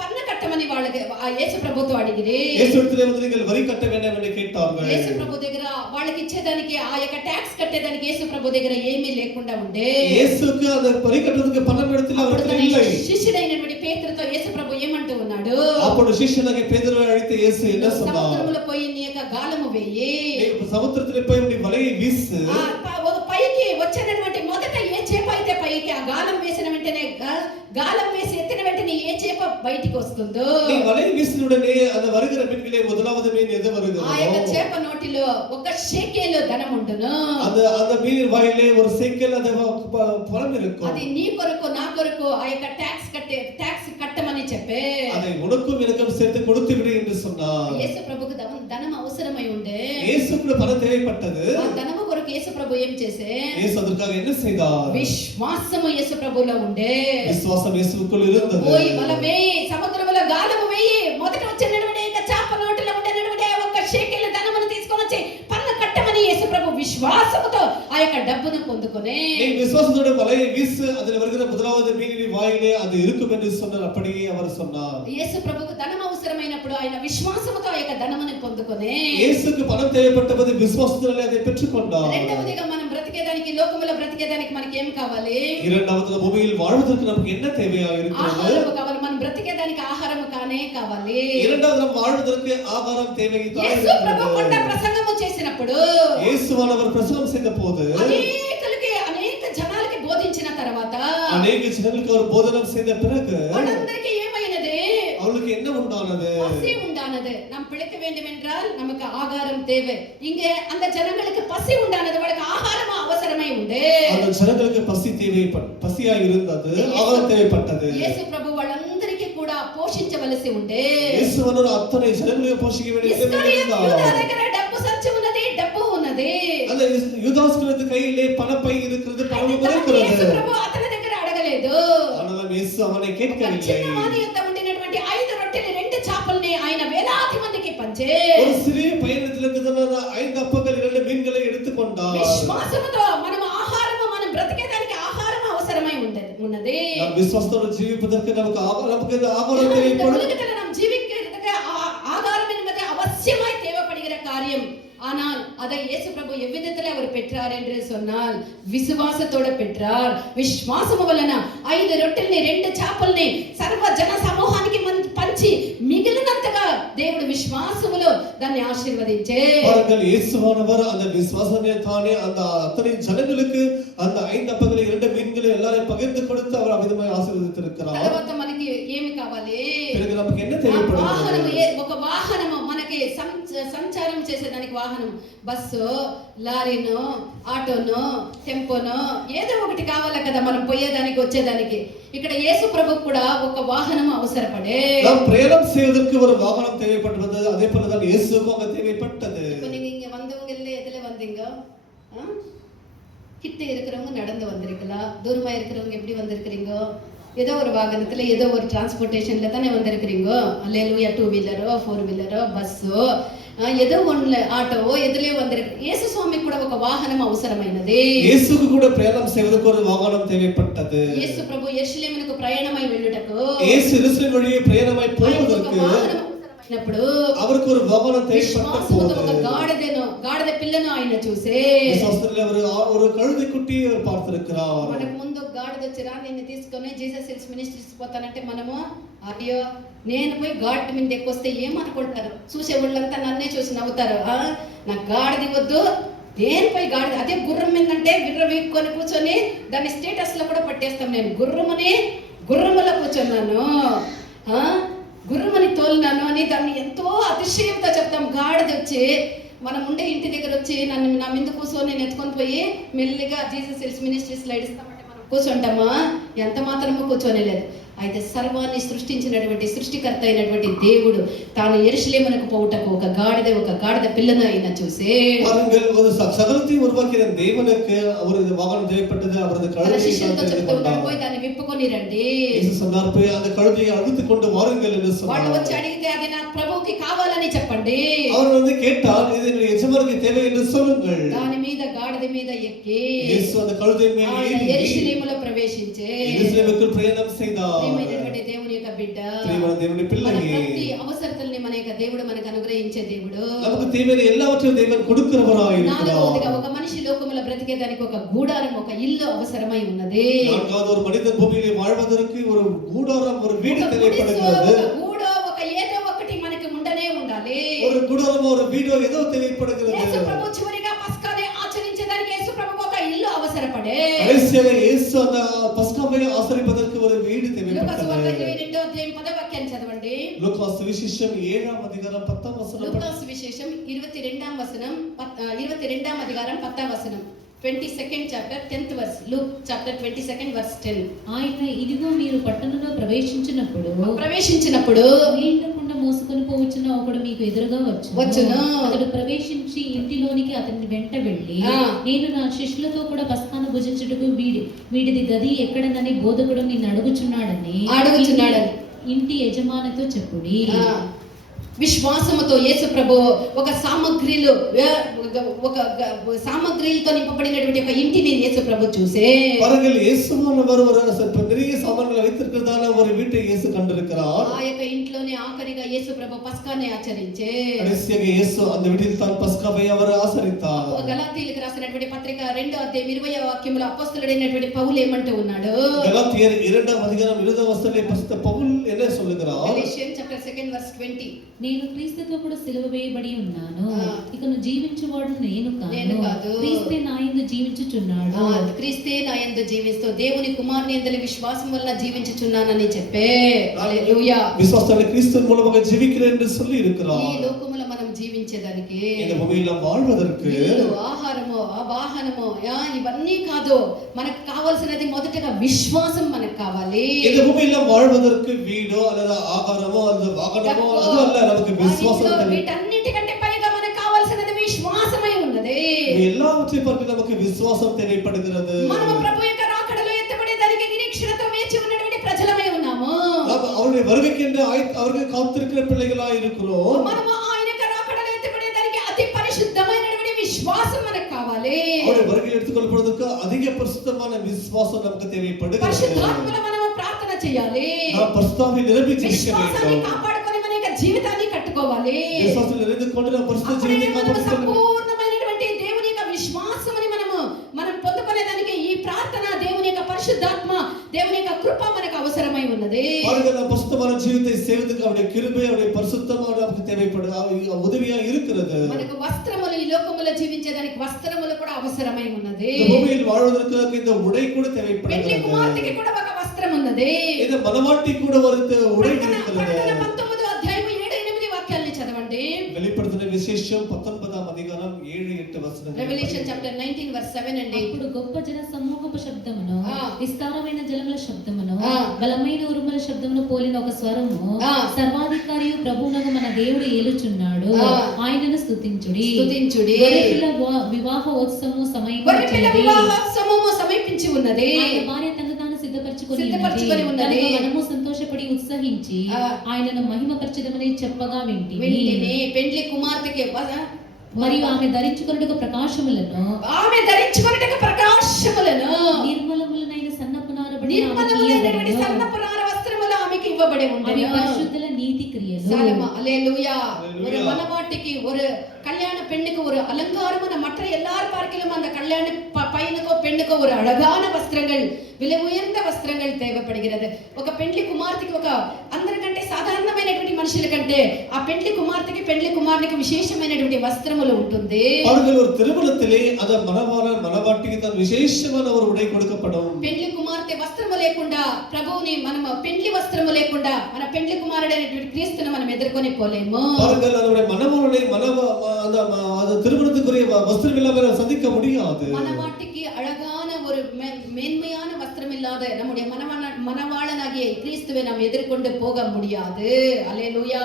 పన్ను కట్టమని వాళ్ళకి ఆ యేసు ప్రభుతో అడిగిరి. இயேசுவிடத்திலே வந்து நீங்கள் வரி கட்ட வேண்டும் என்று கேட்டார்கள். యేసు ప్రభు దగ్గర వాళ్ళకి ఇచ్చేదానికి ఆ యొక్క ట్యాక్స్ కట్టేదానికి యేసు ప్రభు దగ్గర ఏమీ లేకుండా ఉండే. இயேசுக்கு அந்த வரி கட்டுறதுக்கு பணம் இடத்தில் அவருக்கு இல்லை. శిష్యుడైనటువంటి పేతురుతో యేసు ప్రభు ఏమంటూ ఉన్నాడు? அப்பொழுது శిష్యునికి పేతురుவை அழைத்து இயேசு என்ன சொன்னார்? సముద్రములో పోయి నీ యొక్క గాలము వేయి. సముద్రத்திலே పోయి నీ వలயை వీసు. పైకి వచ్చినటువంటి మొదట ఏ చేప అయితే పైకి ఆ గాలం వేసిన వెంటనే గాలం వేసి ఎత్తిన వెంటనే ఏ చేప బయటికి వస్తుందో நீ வலை வீசினுடனே அந்த வருகிற மீன்களே முதலாவது மீன் எது ఆ வருகிறதோ యొక్క చేప నోటిలో ఒక షేకేలు ధనం ఉండును. அந்த மீனின் வாயிலே ஒரு சேக்கல் அந்த பணம் இருக்கும். అది నీ కొరకు నా కొరకు ఆ యొక్క ట్యాక్స్ కట్టమని చెప్పే. அதை உனக்கும் எனக்கும் சேர்த்து கொடுத்து விடு என்று சொன்னார். యేసు ప్రభుకు ధనం అవసరమై ఉండే. இயேசுக்கு பணம் தேவைப்பட்டது. ఆ ధనము కొరకు యేసు ప్రభు ఏం చేసే? இயேசு அதற்காக என்ன செய்தார்? విశ్వాసము యేసు ప్రభులో ఉండే. விசுவாசம் இயேசுவுக்குள் இருந்தது. పోయి వల వేయి, సముద్రములో గాలము వేయి. మొదట వచ్చినటువంటి యొక్క చేప నోటిలో ఉండేటువంటి ఒక షేకెల్ ధనమును తీసుకొని వచ్చి పన్ను కట్టమని యేసు ప్రభు విశ్వాసముతో ఆ యొక్క డబ్బును పొందుకొని நீ விசுவாசத்தோட வலையை வீசு, அதில் வருகிற முதலாவது மீனின் வாயிலே அது இருக்கும் என்று சொன்னார். அப்படியே அவர் சொன்னார். యేసు ప్రభుకు ధనం అవసరమైనప్పుడు ఆయన విశ్వాసముతో ఆ యొక్క ధనమును పొందుకొని இயேசுக்கு பணம் தேவைப்பட்டபோது விசுவாசத்தினாலே அதை பெற்றுக்கொண்டார். రెండవదిగా మనం బ్రతికేదానికి లోకములో బ్రతికేదానికి మనకి ఏం కావాలి? இரண்டாவது பூமியில் வாழ்வதற்கு நமக்கு என்ன தேவையா இருக்கிறது? ఆహారము కావాలి. మనం బ్రతికేదానికి ఆహారము కావాలి. இரண்டாவது நாம் வாழ்வதற்கு ஆகாரம் தேவை. యేసు ప్రభు కొండ ప్రసంగము చేసినప్పుడు இயேசுவானவர் பிரசங்கம் செய்த போது అనేక జనాలకి బోధించిన తర్వాత அநேக ஜனங்களுக்கு அவர் போதனம் செய்த பிறகு వాళ్ళందరికీ ఏమైనది? அவளுக்கு என்ன உண்டானது? பசி உண்டானது. நாம் பிழைக்க வேண்டும் என்றால் நமக்கு ஆகாரம் தேவை. இங்க அந்த ஜனங்களுக்கு பசி உண்டானது. వాళ్ళకి ఆహారం అవసరమై ఉండే. அந்த ஜனங்களுக்கு பசியா இருந்தது, ஆகாரம் தேவைப்பட்டது. యేసు ప్రభు వాళ్ళందరికీ కూడా పోషించవలసి ఉండే. இயேசுவானவர் அத்தனை ஜனங்களையும் போஷிக்க வேண்டியது. యూదా దగ్గర డబ్బు సంచి ఉన్నది, డబ్బు ఉన్నది. அந்த யூதாஸ்கிற கையிலே பணப்பை இருக்கிறது, பணம் యేసు இருக்கிறது. ప్రభు అతని దగ్గర అడగలేదు. ஆனாலும் இயேசு அவனை ఒక கேட்கவில்லை. చిన్న వాని యొద్ద ఉండినటువంటి 5 ఆశీర్వదించే ஒரு சிறிய பயணத்திலிருந்து தான் 5 அப்பங்கள் 2 மீன்களை எடுத்துக்கொண்டார். విశ్వాసముతో మనం ఆహారము మనం బ్రతికేదానికి ఆహారం అవసరమై ఉన్నది. நாம் விசுவாசத்தோடு ஜீவிப்பதற்கு நமக்கு ஆகாரம் தேவைப்படும். உலகத்துல நாம் ஜீவிக்கிறதுக்கு ஆகாரம் என்பது அவசியமாய் தேவைப்படுகிற காரியம். ஆனால் அதை இயேசு பிரபு எவ்விதத்தில் அவர் பெற்றார் என்று சொன்னால் విశ్వాసத்தోడ பெற்றார். విశ్వాసము వలన 5 రొట్టెల్ని 2 చేపల్ని సర్వ జన సమూహానికి పంచి మిగిలినంతగా దేవుడు విశ్వాసములో దాన్ని ఆశీర్వదించే. பாருங்கள், இயேசுவானவர் அந்த விசுவாசத்தை தானே அந்த அத்தனை ஜனங்களுக்கு அந்த 5 அப்பங்களை 2 மீன்களை எல்லாரையும் பகிர்ந்து கொடுத்து அவர் அமிதமாய் ஆசீர்வதித்திருக்கிறார். తర్వాత మనకి ఏమి కావాలి? பிறகு நமக்கு என்ன தேவைப்படுகிறது? ఒక వాహనము మనకి సంచారం చేసేదానికి వాహనం, బస్సు, లారీనో, ఆటోనో, టెంపోనో ఏదో ఒకటి కావాలి కదా మనం పోయేదానికి వచ్చేదానికి. ఇక్కడ యేసు ప్రభుకు కూడా ఒక వాహనం అవసరపడే. நாம் பிரயாணம் செய்வதற்கு ஒரு வாகனம் தேவைப்படுகிறது. அதே போல தான் இயேசுவுக்கும் அங்க தேவைப்பட்டது. இப்போ நீங்க இங்க வந்தவங்க எல்லாம் எதுல வந்தீங்க? கிட்ட இருக்கிறவங்க நடந்து வந்திருக்கலாம், தூரமா இருக்கிறவங்க எப்படி வந்திருக்கிறீங்க? ஏதோ ஒரு வாகனத்துல ஏதோ ஒரு டிரான்ஸ்போர்ட்டேஷன்ல தானே வந்திருக்கிறீங்க. அல்லேலூயா, 2 வீலரோ 4 வீலரோ బస్సో ఏదో ఒన్ల ఆటోవో ఎదులే వந்திருக்கு. యేసు స్వామి కూడా ఒక వాహనం అవసరమైనది. యేసుకు కూడా ప్రయాణం సేవకు ఒక వాహనం தேவைப்பட்டது. యేసు ప్రభు యెరూషలేమునకు ప్రయాణమై వెళ్ళుటకు, యేసు యెరూషలేము వழியே ప్రయాణమై పోవதற்கு అయినప్పుడు அவருக்கு ஒரு வாகனம் தேவைப்பட்டது. ఒక గాడిద పిల్లను ఆయన చూసే விசுவாசத்தில் ஒரு கழுதை குட்டியை அவர் பார்த்திருக்கிறார். మనకు ముందు గాడిద వచ్చిరా నిన్ను తీసుకొని జీసస్ హిల్స్ మినిస్ట్రీస్ పోతానంటే మనము అయ్యో నేను పోయి గాడిద మీద ఎక్కొస్తే ఏమనుకుంటారు? చూసే వాళ్ళంతా నన్నే చూసి నవ్వుతారు. నాకు గాడిది వద్దు, దేనిపై గాడిద, అదే గుర్రం ఏంటంటే విర్ర వీక్కొని కూర్చొని దాన్ని స్టేటస్ లో కూడా పట్టేస్తాం. నేను గుర్రములో కూర్చున్నాను, గుర్రమని తోలినాను అని దాన్ని ఎంతో అతిశయంతో చెప్తాం. గాడిద వచ్చి మనం ఉండే ఇంటి దగ్గర వచ్చి నన్ను నా మీద కూర్చొని నేను ఎత్తుకొని పోయి మెల్లిగా జీసస్ హిల్స్ మినిస్ట్రీస్ లో ఇస్తామంటే మనం కూర్చుంటామా? ఎంత మాత్రమో కూర్చొని లేదు. అయితే సర్వాన్ని సృష్టించినటువంటి సృష్టికర్త అయినటువంటి దేవుడు తాను యెరూషలేమునకు పోవుటకు ఒక గాడిద పిల్లను అయినా చూసే. பாருங்கள், ஒரு சகலத்தை உருவாக்கின தேவனுக்கு ஒரு வாகனம் தேவைப்பட்டது. அவரது கழுதையை చెప్తున్నాడు, పోయి దాన్ని విప్పుకొని రండి. యేసు சொன்னார், போய் அந்த கழுதையை அழுத்து கொண்டு வாருங்கள் என்று சொன்னார். వాళ్ళు వచ్చి అడిగితే అది నా ప్రభువుకి కావాలని చెప్పండి. அவர் வந்து கேட்டால் இது என்னுடைய எஜமானுக்கு தேவை என்று சொல்லுங்கள். దాని మీద గాడిద మీద ఎక్కి యేసు அந்த கழுதையின் மேல் ஏறி యెరూషలేములో ప్రవేశించే యెరూషలేముకు ప్రయాణం செய்தார். ప్రియమైనటువంటి దేవుని యొక్క బిడ్డ, ప్రియమైన దేవుని పిల్లకి ప్రతి అవసరతల్ని మన యొక్క దేవుడు మనకు అనుగ్రహించే దేవుడు. நமக்கு தேவையான எல்லாவற்றையும் தேவன் கொடுக்கிறவராய் இருக்கிறார். నాలుగవదిగా ఒక మనిషి లోకములో బ్రతికేదానికి ఒక గూడారం, ఒక ఇల్లు అవసరమై ఉన్నది. நான்காவது, ஒரு மனிதன் பூமியிலே வாழ்வதற்கு ஒரு கூடாரம், ஒரு வீடு தேவைப்படுகிறது. ఒక ఏదో ఒకటి మనకి ఉండనే ఉండాలి. ஒரு கூடாரம், ஒரு வீடு ஏதோ தேவைப்படுகிறது. యేసు ప్రభు చివరిగా పస్కాని ఆచరించడానికి యేసు ప్రభుకు ఒక ఇల్లు అవసరపడే. கடைசியாக இயேசு அந்த பஸ்காவை ஆசரிப்பதற்கு ஒரு வீடு தேவைப்பட்டது. లూకాసు వార్త 22వ అధ్యాయం 10వ వాక్యాన్ని చదవండి. லூகாஸ் சுவிசேஷம் 7వ అధ్యాయం 10వ వచనం. లూకాసు విశేషం 22వ వచనం 22వ అధ్యాయం 10వ వచనం. 22nd chapter 10th verse. Luke chapter 22nd verse 10. ఆయన ఇదిగో మీరు పట్టణంలో ప్రవేశించినప్పుడు నీళ్ల కుండ మోసుకొని పోవచ్చున ఒకడు మీకు ఎదురుగా వచ్చును. అతడు ప్రవేశించి ఇంటిలోనికి అతని వెంట వెళ్ళి, నేను నా శిష్యులతో కూడా పస్కాను భుజించుటకు వీడిది గది ఎక్కడనని బోధకుడు నిన్ను అడుగుచున్నాడని ఇంటి యజమానితో చెప్పుడి. విశ్వాసముతో యేసు ప్రభు ఒక సామగ్రిలతో నింపబడినటువంటి ఒక ఇంటిని యేసు ప్రభు చూసే. பாருங்கள், இயேசுவானவர் ஒரு பெரிய சாமான்களை வைத்திருக்கிறதான ஒரு வீட்டை இயேசு கண்டிருக்கிறார். ఆ యొక్క ఇంట్లోనే ఆఖరిగా యేసు ప్రభు పస్కాని ఆచరించే. கடைசியாக இயேசு அந்த வீட்டில் தான் பஸ்காவை அவர் ஆசரித்தார். గలాతీయులకు రాసినటువంటి పత్రిక 2వ అధ్యాయం 20వ వాక్యంలో అపొస్తలుడైనటువంటి పౌలు ఏమంటూ ఉన్నాడు? గలాతీయర్ 2వ అధ్యాయం 20వ వచనంలో పరిశుద్ధ పౌలు என்ன சொல்லுகிறார்? Galatians chapter 2 verse 20. నేను క్రీస్తుతో కూడా సిలువ వేయబడి ఉన్నాను, ఇకను జీవించువాడు నేను కాదు, క్రీస్తే నా యందు జీవించుచున్నాడు. క్రీస్తే నా యందు జీవిస్తూ దేవుని కుమారుని యందు విశ్వాసం వల్ల జీవించుచున్నానని చెప్పే. హల్లెలూయా. విశ్వాసంలో క్రీస్తు మూలముగా జీవిக்கிறேன் என்று சொல்லி இருக்கிறார். ఈ లోకములో మనం జీవించేదానికి, இந்த பூமியில வாழ்வதற்கு ఆహారము, వాహనము ఇవన్నీ కాదు. మనకు కావాల్సినది మొదటగా విశ్వాసం మనకు కావాలి. இந்த பூமியில வாழ்வதற்கு வீடో அல்லது ஆகாரமோ அல்லது வாகனமோ அது அல்ல, நமக்கு விசுவாசம் தேவை. వీటన్నిటికంటే పైగా మనకు కావాల్సినది విశ్వాసమై ఉన్నది. எல்லாவற்றையும் பற்றி நமக்கு விசுவாசம் தேவைப்படுகிறது. మనము ప్రభు యొక్క రాకడలో ఎత్తబడేదానికి నిరీక్షణతో వేచి ఉన్నటువంటి ప్రజలమై ఉన్నాము. அவருடைய வருகைக்கு அவருக்கு காத்திருக்கிற பிள்ளைகளாய் இருக்கிறோம். మనము ఆయన యొక్క కావాలి. அவருடைய வருகையில் எடுத்துக்கொள்ளப்படுவதற்கு அதிக பரிசுத்தமான விசுவாசம் நமக்கு தேவைப்படுகிறது. పరిశుద్ధాత్మలో మనము ప్రార్థన చేయాలి. நாம் பரிசுத்தாவியை நிரம்பி ஜெபிக்க విశ్వాసాన్ని வேண்டும். కాపాడుకొని మన యొక్క జీవితాన్ని కట్టుకోవాలి. విశ్వాసంలో నిలబడి நாம் పరిశుద్ధ అప్పుడే జీవితాన్ని మనము కాపాడుకోవాలి. సంపూర్ణమైనటువంటి దేవుని యొక్క విశ్వాసముని మనం పొందుకునేదానికి ఈ ప్రార్థన, దేవుని యొక్క పరిశుద్ధాత్మ, దేవుని యొక్క కృప మనకు అవసరమై ఉన్నది. பாருங்கள், நாம் பரிசுத்தமான ஜீவித்தை செய்வதற்கு அவருடைய கிருபை, அவருடைய பரிசுத்தம் நமக்கு தேவைப்படுது, உதவியா இருக்கிறது. మనకు వస్త్రములు, ఈ లోకములో జీవించేదానికి వస్త్రములు కూడా అవసరమై ఉన్నది. இந்த பூமியில் வாழ்வதற்கு இந்த உடை கூட పెళ్లి தேவைப்படுகிறது. కుమార్తెకి కూడా ఒక వస్త్రం ఉన్నది. இந்த மனவாட்டி கூட ஒரு உடை ప్రకటన இருக்கிறது. 19వ అధ్యాయం 7-8 వాక్యాల్ని చదవండి. வெளிப்படுத்தின விசேஷம் 19ஆம் அதிகாரம் 7-8 వచనాలు. రెవల్యూషన్ చాప్టర్ 19 verse 7 and 8. అప్పుడు గొప్ప జన సమూహపు శబ్దమును, విస్తారమైన జలముల శబ్దమును, ఆ. బలమైన ఉరుముల శబ్దమును పోలిన ఒక స్వరము, ఆ. సర్వాధికారియు ప్రభువునగు మన దేవుడు ఏలుచున్నాడు, ఆ. ఆయనను స్తుతించుడి. స్తుతించుడి. గొర్రెపిల్ల వివాహోత్సవము గొర్రెపిల్ల సమీపించినది. వివాహోత్సవము సమీపించి ఉన్నది. ఆయన భార్య తను తాను సిద్ధపరచుకొని సిద్ధపరచుకొని ఉన్నది. కనుక మనము సంతోషపడి ఉత్సహించి ఆ. ఆయనను మహిమపరచుదమని చెప్పగా వింటిని. వెంటనే పెండ్లి కుమార్తెకి మరియు ఆమె ధరించుకొనుటకు ప్రకాశములను, ఆమె ధరించుకొనుటకు ప్రకాశములను, నిర్మలములనైన సన్నపు నారబడి నిర్మలమైనటువంటి సన్నపు నార వస్త్రములు ఆమెకి ఇవ్వబడి అవి ఉండెను. పరిశుద్ధుల నీతి క్రియలు. சாலமா அல்லேலூயா. அல்லேலூயா. ஒரு மணவாட்டிக்கு, ஒரு கல்யாண பெண்ணுக்கு ஒரு அலங்காரமான, மற்ற எல்லார் பார்க்கிலும் அந்த கல்யாண பையனுக்கோ பெண்ணுக்கோ ஒரு அழகான వస్త్రங்கள், విల ఉయర్ந்த వస్త్రங்கள் தேவைப்படுகிறது. ఒక పెండ్లి కుమార్తెకి, ఒక అందరికంటే సాధారణమైనటువంటి మనుషుల కంటే ఆ పెండ్లి కుమార్తెకి, పెండ్లి కుమారునికి విశేషమైనటువంటి వస్త్రములు ఉంటుంది. அவர்கள் ஒரு திருமணத்திலே அந்த மணவாளன் மணவாட்டிக்கு தான் விசேஷமான ஒரு உடை கொடுக்கப்படும். పెండ్లి కుమార్తె వస్త్రము లేకుండా, ప్రభువుని మనము పెండ్లి వస్త్రము లేకుండా మన పెండ్లి కుమారుడైనటువంటి క్రీస్తును మనం ఎదుర్కొని పోలేము. பாருங்கள், நம்முடைய மணவாளனை அந்த திருமணத்துக்குரிய வஸ்திரம் இல்லாமல் சந்திக்க முடியாது. மணவாட்டிக்கு அழகான ஒரு மேன்மையான வஸ்திரம் இல்லாத நம்முடைய மணவாளனாகிய கிறிஸ்துவை நாம் எதிர்கொண்டு போக முடியாது. அல்லேலூயா.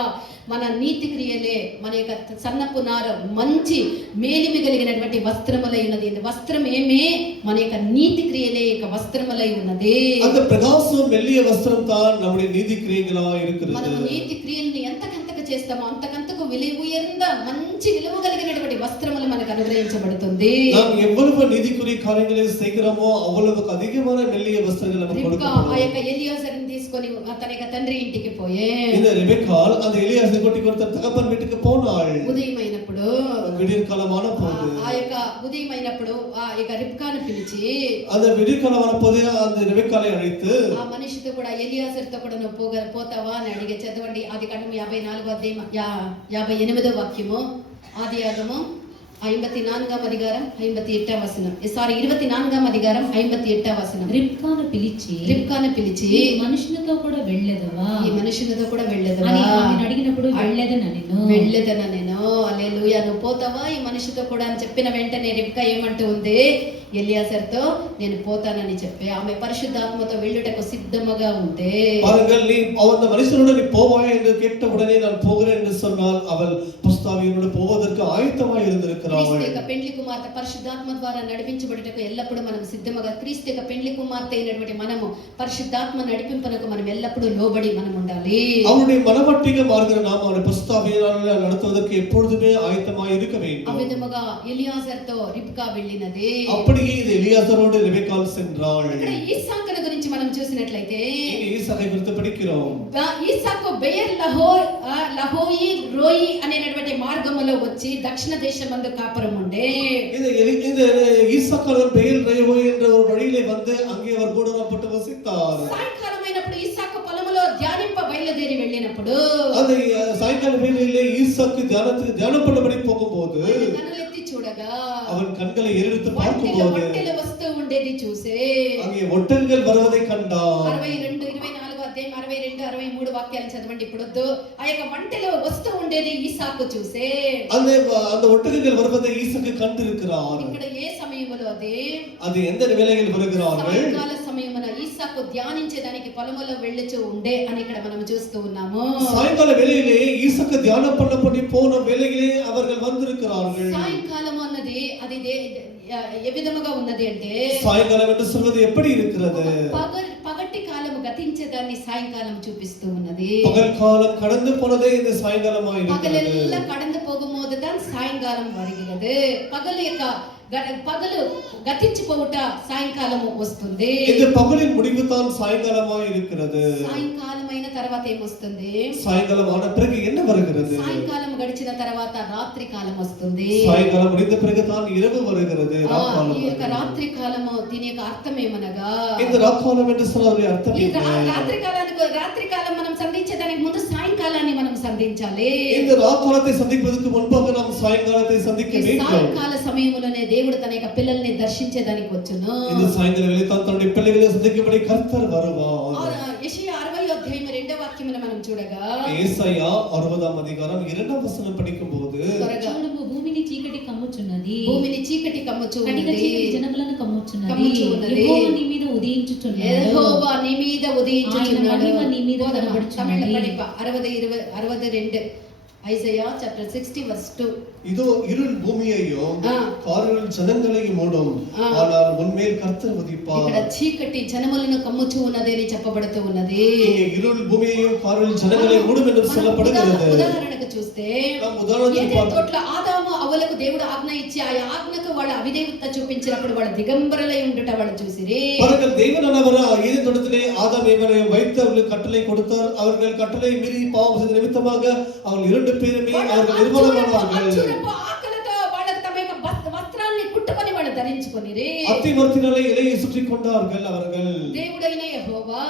మన నీతి క్రియలే మన యొక్క సన్నపు నార మంచి మేలిమి కలిగినటువంటి వస్త్రములై ఉన్నది. వస్త్రం ఏమే? మన యొక్క నీతి క్రియలే యొక్క వస్త్రములై ఉన్నది. அந்த பிரகாசம் மெல்லிய வஸ்திரம் தான் நம்முடைய நீதி கிரியைகளா இருக்கிறது. మనం నీతి క్రియల్ని ఎంతకంతకు చేస్తామో అంతకంతకు ఉయర్ந்த మంచి విలువ కలిగినటువంటి వస్త్రములు మనకు అనుగ్రహించబడుతుంది. நாம் எவ்வளவு நீதிக்குரிய காரியங்களை செய்கிறோமோ அவ்வளவுக்கு அதிகமான மெல்லிய வஸ்திரங்கள் நமக்கு రిబ్కా கொடுக்கப்படும். ఆ యొక్క ఎలియాజరుని తీసుకొని తన యొక్క తండ్రి ఇంటికి పోయే. இந்த ரெபெக்காள் அந்த எலியாசை கொட்டி கொடுத்த தகப்பன் வீட்டுக்கு போனாள். ఉదయమైనప్పుడు, விடியற் காலமான போது ఆ యొక్క ఉదయమైనప్పుడు ఆ యొక్క రిబ్కాను పిలిచి, அந்த விடியற் காலமான போது அந்த ரெபெக்காளை அழைத்து, ఆ మనిషితో కూడా, ఎలియాజరుతో కూడా నువ్వు పోతావా అని అడిగే. చదవండి ఆదికాండం 54వ అధ్యాయం 58వ వాక్యము. ఆదియాగము 54వ అధికారం 58వ వచనం. 24వ అధికారం 58వ వచనం. రిబ్కాను పిలిచి ఈ మనుషులతో కూడా వెళ్ళెదవా, ఈ మనుషులతో కూడా వెళ్ళెదవా అని ఆమెను అడిగినప్పుడు వెళ్ళెదనెను. వెళ్ళేదనెను. హల్లెలూయా. నువ్వు పోతావా ఈ మనిషితో కూడా అని చెప్పిన వెంటనే రిబ్కా ఏమంటూ ఉంది? ఎలియాజరుతో నేను పోతానని చెప్పి ఆమె పరిశుద్ధాత్మతో వెళ్ళుటకు సిద్ధముగా ఉంది. பாருங்கள், நீ அந்த மனுஷனோடு நீ போவாய் என்று கேட்ட உடனே நான் போகிறேன் என்று சொன்னால் அவள் பரிசுத்தாவியோடு போவதற்கு ஆயத்தமாய் இருந்திருக்கிறாள். క్రీస్తు యొక్క పెండ్లి కుమార్తె పరిశుద్ధాత్మ ద్వారా నడిపించబడుటకు ఎల్లప్పుడూ మనం సిద్ధముగా, క్రీస్తు యొక్క పెండ్లి కుమార్తె అయినటువంటి మనము పరిశుద్ధాత్మ నడిపింపునకు మనం ఎల్లప్పుడూ లోబడి మనం ఉండాలి. அவருடைய மனவட்டிக மாறுகிற நாம் அவருடைய பரிசுத்தாவியினாலே நடத்துவதற்கு எப்பொழுதுமே ஆயத்தமாய் இருக்க ఆ வேண்டும். విధముగా ఎలియాజరుతో రిబ్కా వెళ్ళినది. அப்படியே இது எலியாசரோடு ரெபெக்காள் சென்றாள். ఇక్కడ ఈసాకుల గురించి మనం చూసినట్లయితే, இங்கே ஈசாக்கை குறித்து படிக்கிறோம். ఈసాకు బెయర్ లహోయి రోయి అనేటువంటి మార్గములో వచ్చి దక్షిణ దేశమందు కాపురం ఉండే. இந்த ஈசாக்காளர் பெயல் ரேவோ என்ற ஒரு வழியிலே வந்து அங்கே அவர் கூடாரப்பட்டு வசித்தார். సాయంకాలమైనప్పుడు ఈసాకు పొలములో ధ్యానింప బయలుదేరి వెళ్ళినప్పుడు, அந்த சாயங்கால வேளையிலே ஈசாக்கு தியானம் பண்ணபடி போகும்போது కనులెత్తి చూడగా அவன் கண்களை ஏறெடுத்து பார்க்கும்போது ఒంటెలు వస్తూ ఉండేది చూసే. அங்கே ஒட்டல்கள் வருவதை கண்டான். 24వ అధ్యాయం 62, 63 వాక్యాలను చదవండి. ఇప్పుడు వద్దు. ఆ యొక్క వంటలో వస్తూ ఉండేది ఈసాకు చూసే. அந்த ஒட்டகங்கள் வருவதை ஈசாக்கு கண்டிருக்கிறார். ఇక్కడ ఏ సమయములో அது எந்த வேளையில் வருகிறார்கள்? సాయంకాల సమయమున ఈసాకు ధ్యానించేదానికి పొలములో వెళ్ళుచూ ఉండే అని ఇక్కడ మనం చూస్తూ ఉన్నాము. சாயங்கால வேளையிலே ஈசாக்கு தியானம் பண்ணபடி போன வேளையிலே அவர்கள் வந்திருக்கிறார்கள். సాయంకాలం అన్నది అది ఏ విధముగా ఉన్నది అంటే, சாயங்காலம் என்று சொல்வது எப்படி இருக்கிறது? పగటి కాలము గతించేదాన్ని సాయంకాలం చూపిస్తూ ఉన్నది. பகல் காலம் கடந்து போனதே இந்த சாயங்காலமா இருக்கிறது. பகலெல்லாம் கடந்து போகும்போது தான் சாயங்காலம் வருகிறது. பகல் యొక్క పగలు గతించిపోవుట సాయంకాలము వస్తుంది. இந்த பகலின் முடிவு தான் சாயங்காலமா இருக்கிறது. సాయంకాలం అయిన తర్వాత ఏమొస్తుంది? சாயங்காலம் ஆன பிறகு என்ன வருகிறது? సాయంకాలం గడిచిన తర్వాత రాత్రి కాలం వస్తుంది. சாயங்காலம் முடிந்த பிறகு தான் இரவு வருகிறது. ఈ యొక్క రాత్రి కాలము దీని యొక్క అర్థం ఏమనగా, இந்த ராக்காலம் என்று சொன்னதுடைய అర్థం ఈ என்ன? రాత్రి కాలం మనం సంధించేదానికి ముందు సాయంకాలాన్ని మనం సంధించాలి. இந்த ராக்காலத்தை சந்திப்பதற்கு முன்பாக நாம் சாயங்காலத்தை சந்திக்க வேண்டும். సాయంకాల సమయంలోనే దేవుడు తన యొక్క పిల్లల్ని దర్శించేదానికి వచ్చును. இந்த சாயங்கால வேளையில் தான் தன்னுடைய பிள்ளைகளை சந்திக்கும்படி கர்த்தர் வருவார். యెషయా 60వ అధ్యాయం 2వ వాక్యమును మనం చూడగా, ஏசாயா 60వ அதிகாரம் 2వ వచనం படிக்கும்போது, చూడుము భూమిని చీకటి కమ్ముచున్నది, భూమిని చీకటి కమ్ముచున్నది, జనములను కమ్ముచున్నది, కమ్ముచున్నది, యెహోవా నీ మీద ఉదయించుచున్నాడు, యెహోవా నీ మీద ఉదయించుచున్నాడు. ఆయన మహిమ నీ మీద కనబడుచున్నది. 62 ஐசையா chapter 60 verse 2. இதோ இருள் பூமியையும் காரிருள் ஜனங்களையும் மூடும், ஆனால் உன்மேல் கர்த்தர் உதிப்பார். ఇక్కడ చీకటి జనములను కమ్ముచు ఉన్నది అని చెప్పబడుతూ ఉన్నది. இங்கே இருள் பூமியையும் காரிருள் ஜனங்களையும் மூடும் என்று சொல்லப்படுகிறது. ఉదాహరణకు చూస్తే, ఏదెన్ తోటలో ఆదాము అవ్వలకు దేవుడు ఆజ్ఞ ఇచ్చి ఆ ఆజ్ఞకు వాళ్ళ అవిధేయత చూపించినప్పుడు వాళ్ళ దిగంబరులై ఉండుట వాళ్ళు చూసిరి. அவர்கள் தேவனானவர் ஏதேன் தோட்டத்திலே ஆதாம் ஏவாளையும் வைத்து அவர்களுக்கு கட்டளை கொடுத்தார். அவர்கள் கட்டளை மீறி பாவம் செய்த நிமித்தமாக அவர்கள் இரண்டு பேருமே அவர்கள் நிர்வாணமானார்கள். ఆకలితో వాళ్ళ తమ యొక్క వస్త్రాన్ని కుట్టుకొని వాళ్ళు ధరించుకొనిరి. அத்திமரத்தினாலே இலையை சுற்றிக் கொண்டார்கள் அவர்கள். దేవుడైన యెహోవా,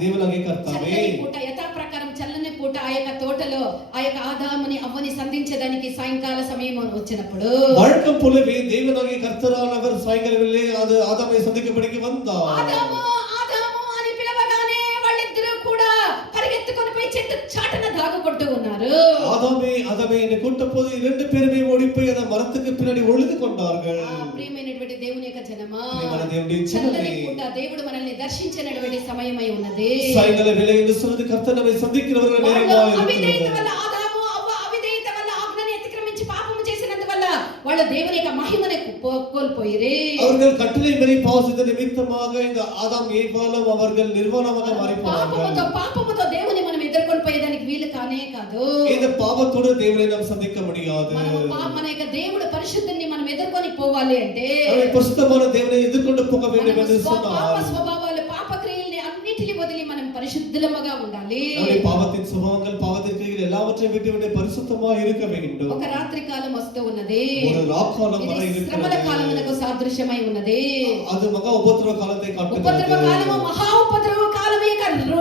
தேவனாகிய கர்த்தாவே, పూట యథా ప్రకారం చల్లని పూట ఆ యొక్క తోటలో ఆ యొక్క ఆదాముని అవ్వని సంధించడానికి సాయంకాల సమయం వచ్చినప్పుడు வழக்கம் போலவே தேவனாகிய கர்த்தரானவர் சாயங்காலத்திலே அது ஆதாமை சந்திக்கும்படிக்கு வந்தார். ఆదాము ఆదాము అని పిలవగానే వాళ్ళిద్దరూ కూడా పరిగెత్తుకొని పోయి చెట్టు చాటున దాగుకుంటూ ఉన్నారు. ஆதாமே ஆதாமே என்று கூட்டப்போது இரண்டு பேருமே ஓடிப்போய் அந்த மரத்துக்கு பின்னாடி ஒளிந்து கொண்டார்கள். ప్రియమైనటువంటి దేవుని యొక్క జనమా, ప్రియమైన దేవుని చల్లని జనమే, పూట దేవుడు మనల్ని దర్శించినటువంటి సమయమై ఉన్నది. సాయంకాల వేళ என்று சொல்றது கர்த்தர் நம்மை சந்திக்கிறவர்கள் நேரமாய் అవిధేయత இருக்கிறது. వల్ల ఆదాము అవ్వ అవిధేయత వల్ల ఆజ్ఞని అతిక్రమించి పాపము చేసినందువల్ల వాళ్ళు దేవుని యొక్క మహిమను కోల్పోయిరే. அவர்கள் கட்டளை மீறி பாவம் செய்த நிமித்தமாக இந்த ஆதாம் ஏவாளும் அவர்கள் நிர்வாணமாக மாறி போனார்கள். పాపముతో దేవుని మనం ఎదుర్కొని పోయేదానికి వీలు కానే కాదు. இந்த பாவத்தோடு தேவனை நாம் சந்திக்க முடியாது. మన యొక్క దేవుడు పరిశుద్ధుని మనం ఎదుర్కొని పోవాలి అంటే பரிசுத்தமான தேவனை எதிர்கொண்டு போக வேண்டும் என்று పాప சொன்னார். స్వభావాలు పాప క్రియల్ని అన్నిటిని వదిలి మనం పరిశుద్ధులముగా ఉండాలి. பாவத்தின் சுபாவங்கள் பாவத்தின் கிரியைகள் எல்லாவற்றையும் விட்டு பரிசுத்தமாக இருக்க வேண்டும். ఒక రాత్రి కాలం వస్తూ ఉన్నది. ஒரு ராக்காலம் வர இருக்கிறது. శ్రమల కాలమునకు సాదృశ్యమై ఉన్నది. அது மகா உபத்திரவ காலத்தை காட்டுகிறது. ఉపద్రవ కాలము మహా ఉపద్రవ కాలమే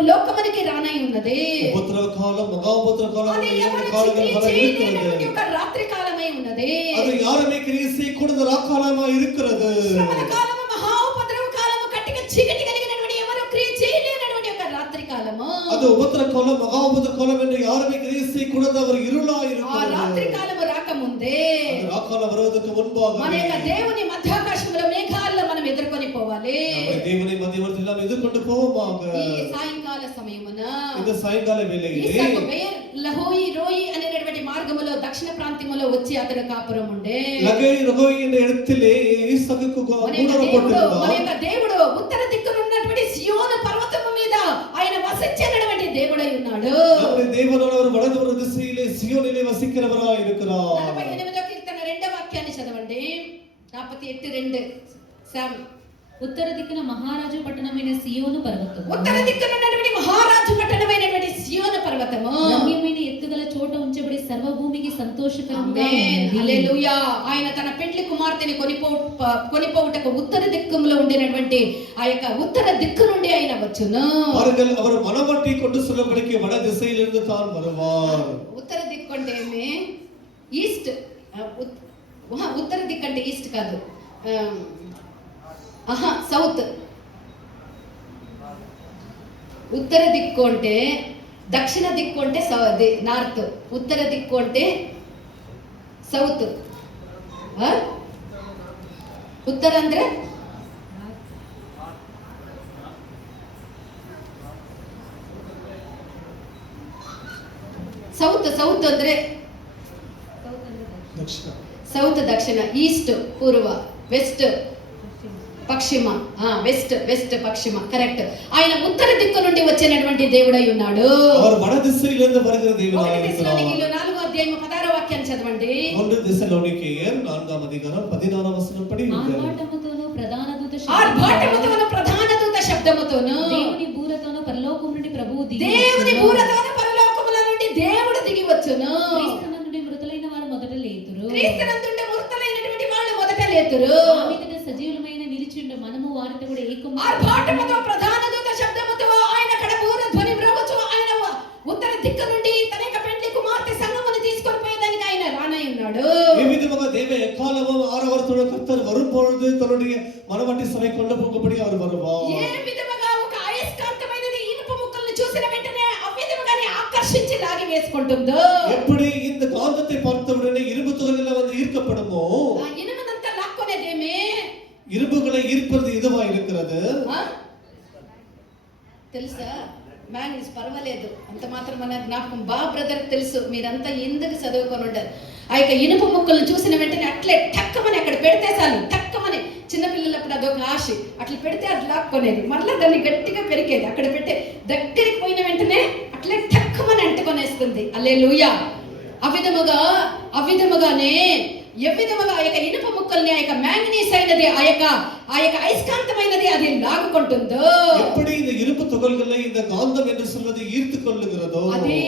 లోకమునికి రానై ఉన్నది. ఉపద్రవ కాలం మహా ఉపద్రవ కాలం అది ఎవరు కాలங்கள் వர இருக்கிறது. ఒక రాత్రి కాలమై ఉన్నది. அது யாருமே கிரியை செய்யக்கூடாத ராக்காலமா இருக்கிறது. శ్రమల కాలము మహా ఉపద్రవ కాలము కట్టిగా చీకటి కలిగినటువంటి ఎవరు క్రియ చేయలేనటువంటి ఒక రాత్రి కాలము. அது உபத்திரவ காலம் மகா உபத்திரవ காலம் என்று யாருமே கிரியை செய்யக்கூடாத அவர் இருளா ఆ இருக்கிறது. రాత్రి కాలము రాకముందే ராக்காலம் வருவதற்கு முன்பாக మన యొక్క దేవుని మధ్యాకాశంలో మేఘాల్లో మనం ఎదుర్కొని పోవాలి. தேவனை மத்தியவர்த்தி எல்லாம் எதிர்கொண்டு போவோமாக. ఈ సాయంకాల సమయమున இந்த సాయంకాల వేళயிலே ఈసాకు బెయర్ లహోయి రోయి అనేటువంటి మార్గములో దక్షిణ ప్రాంతములో వచ్చి అతడు కాపురం ఉండే. లగై రగోయి என்ற இடத்திலே ஈசாக்குக்கு கூடாரம் போட்டிருந்தார். మన యొక్క దేవుడు ఉత్తర దిక్కున ఉన్నటువంటి సియోను పర్వతము మీద ఆయన వసించేటువంటి దేవుడై ఉన్నాడు. நம்முடைய தேவனானவர் வடதுபுற திசையிலே சியோனிலே வசிக்கிறவராய் இருக்கிறார். 48వ కీర్తన 2వ వాక్యాన్ని చదవండి. 48:2 సామ్. ఉత్తర దిక్కున మహారాజు పట్టణమైన సియోను పర్వతము, ఉత్తర దిక్కున ఉన్నటువంటి మహారాజు పట్టణమైనటువంటి సియోను పర్వతము రమ్యమైన ఎత్తుగల చోట ఉంచబడి సర్వభూమికి సంతోషకరంగా ఉన్నది. హల్లెలూయా. ఆయన తన పెండ్లి కుమార్తెని కొనిపోవుటకు ఉత్తర దిక్కులో ఉండినటువంటి ఆ యొక్క ఉత్తర దిక్కు నుండి ఆయన వచ్చును. பாருங்கள், அவர் மனவட்டி கொண்டு சொல்லப்படுகிற வட திசையிலிருந்து தான் வருவார். ఉత్తర దిక్కు అంటే ఏమి? ఈస్ట్. ఉత్తర దిక్కు అంటే ఈస్ట్ కాదు, సౌత్. ఉత్తర దిక్కు అంటే దక్షిణ దిక్కు అంటే నార్త్, ఉత్తర దిక్కు అంటే సౌత్. ಉತ್ತರ ಅಂದ್ರೆ ಸೌತ್ ಅಂದ್ರೆ ಸೌತ್ ದಕ್ಷಿಣ, ಈಸ್ಟ್ ಪೂರ್ವ, ವೆಸ್ಟ್ పశ్చిమ, వెస్ట్ పశ్చిమ. కరెక్ట్. ఆయన ఉత్తర దిక్కు నుండి వచ్చినటువంటి దేవుడై ఉన్నాడు. அவர் வட திசையிலிருந்து வருகிற தேவனாய் இருக்கிறார். 4వ అధ్యాయం 16వ వాక్యాన్ని చదవండి. 1 தெசலோனிக்கேயர் 4వ அதிகாரம் 16వ వచనం పడి మళ్ళీ భూరతాన పరలోకముల నుండి దేవుడు దిగి వచ్చును. క్రీస్తునందుండి మృతులైన వారు మొదట లేతురు. క్రీస్తునందుండి మృతులైనటువంటి వాళ్ళు మొదట లేతురు. ఆ మీదట సజీవులమైన నిలిచిండు మనము వారితో కూడా ఏకము. ఆర్భాటముతో ప్రధాన దూత శబ్దముతో ఆయన కడబూర ధ్వని మ్రోగుచు ఆయన ఉత్తర దిక్కు నుండి తన యొక్క పెండ్లి కుమార్తె సంగమును తీసుకొని పోయేదానికి ఆయన రానై ఉన్నాడు. ഈ വിധமாக ദൈവ എക്കാലവും ആരവർത്തോടെ കർത്തർ വരുമ്പോഴത് തന്നുடைய മണവാട്ടി സഭയെ കൊണ്ടുപോകപ്പടി അവർ വരുവാർ. ఏ విధముగా ఒక అయస్కాంతమైనది ఇనుప ముక్కలను చూసిన వెంటనే ఆ విధముగానే ఆకర్షించి లాగి వేసుకుంటుందో, எப்படி இந்த காந்தத்தை பார்த்தவுடனே இரும்பு துகள்கள் வந்து ஈர்க்கப்படுமோ, ఆ ఇనుమునంతా లాక్కునేదేమే இரும்புகளை ஈர்ப்பது இதுவா இருக்கிறது. తెలుసా? మ్యాగ్నెస్ పర్వాలేదు, అంత మాత్రం మన జ్ఞాపకం. బ్రదర్ తెలుసు, మీరంతా ఎందుకు చదువుకొని ఉంటారు. ఆ యొక్క ఇనుప ముక్కలను చూసిన వెంటనే అట్లే టక్కమని అక్కడ పెడితే చాలు, టక్కమని చిన్నపిల్లలప్పుడు అదొక ఆశ, అట్లా పెడితే అది లాక్కొనేది, మళ్ళీ దాన్ని గట్టిగా పెరిగేది. అక్కడ పెట్టే దగ్గరికి పోయిన వెంటనే అట్లే టక్కమని అంటుకొనేస్తుంది. హల్లెలూయా. అవిధముగానే ఏ విధముగా ఆ యొక్క ఇనుప ముక్కల్ని ఆ యొక్క మ్యాంగనీస్ అయినది ఆ యొక్క అయస్కాంతమైనది అది లాగుకుంటుందో, எப்படி இந்த இரும்பு துகள்களை இந்த காந்தம் என்று சொல்வது ஈர்த்து கொள்ளுகிறதோ, అదే